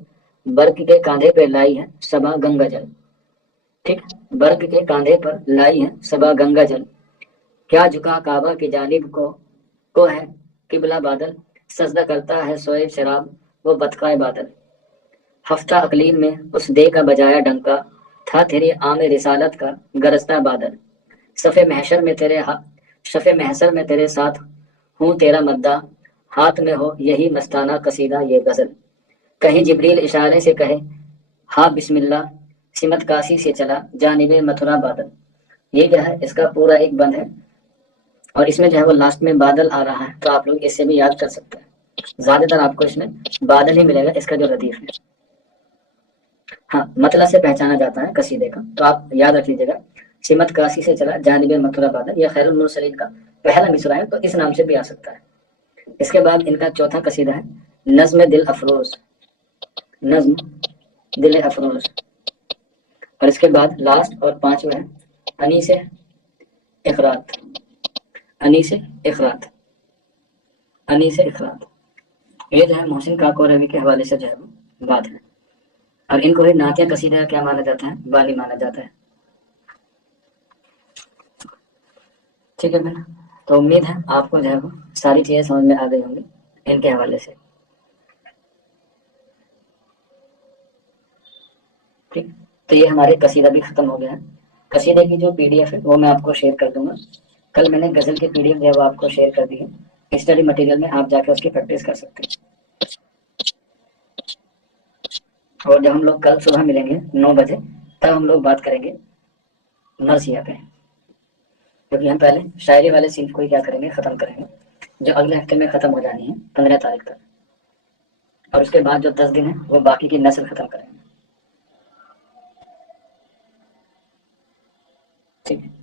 برق کے کاندھے پہ لائی ہے صبا گنگا جل. ٹھیک، برق کے کاندھے پر لائی ہے صبا گنگا جل. کیا جھکا کعبہ کی جانب کو ہے قبلہ بادل، سجدہ کرتا ہے سوئے شراب وہ بتکائے بادل. ہفتہ اقلیم میں اس دے کا بجایا ڈنکا، تھا تیری عام رسالت کا گرجتا بادل. صف محشر میں تیرے ساتھ ہوں تیرا مداح، ہاتھ میں ہو یہی مستانہ قصیدہ یہ غزل. کہیں جبریل اشارے سے کہے ہاں بسم اللہ، سمت کاسی سے چلا جانب متھرا بادل. یہ کیا ہے؟ اس کا پورا ایک بند ہے، اور اس میں جو ہے وہ لاسٹ میں بادل آ رہا ہے، تو آپ لوگ اس سے بھی یاد کر سکتے ہیں. زیادہ تر آپ کو اس میں بادل ہی ملے گا، اس کا جو ردیف ہے. ہاں، مطلع سے پہچانا جاتا ہے قصیدے کا، تو آپ یاد رکھ لیجیے گا سمت کاسی سے چلا جانب متھرا بادل. یہ خیر المرسلین کا پہلا مصرع ہے، تو اس نام سے بھی آ سکتا ہے. اس کے بعد ان کا چوتھا قصیدہ ہے نظم دل افروز. نظم دل افروز. اور اس کے بعد لاسٹ اور پانچواں ہے انیس اخرات. انیس اخرات. انیس اخرات. یہ جو ہے محسن کاکو روی کے حوالے سے جو ہے وہ بات ہے، اور ان کو بھی نعتیہ قصیدہ کیا مانا جاتا ہے؟ بانی مانا جاتا ہے. ٹھیک ہے بھائی، تو امید ہے آپ کو جو ہے وہ ساری چیزیں سمجھ میں آ گئی ہوں گی ان کے حوالے سے. ٹھیک، تو یہ ہمارے قصیدہ بھی ختم ہو گیا ہے. قصیدے کی جو PDF ہے وہ میں آپ کو شیئر کر دوں گا. کل میں نے غزل کی PDF جو ہے وہ آپ کو شیئر کر دی ہے. اسٹڈی مٹیریل میں آپ جا کے اس کی پریکٹس کر سکتے ہیں. اور جب ہم لوگ کل صبح ملیں گے 9 بجے تب ہم لوگ بات کریں گے مرثیہ پہ، کیونکہ ہم پہلے شاعری والے صنف کو ہی کیا کریں گے، ختم کریں گے، جو اگلے ہفتے میں ختم ہو جانی ہے 15 تاریخ تک. اور اس کے بعد جو 10 دن ہے وہ باقی کی نسل ختم کریں گے. ٹھیک ہے.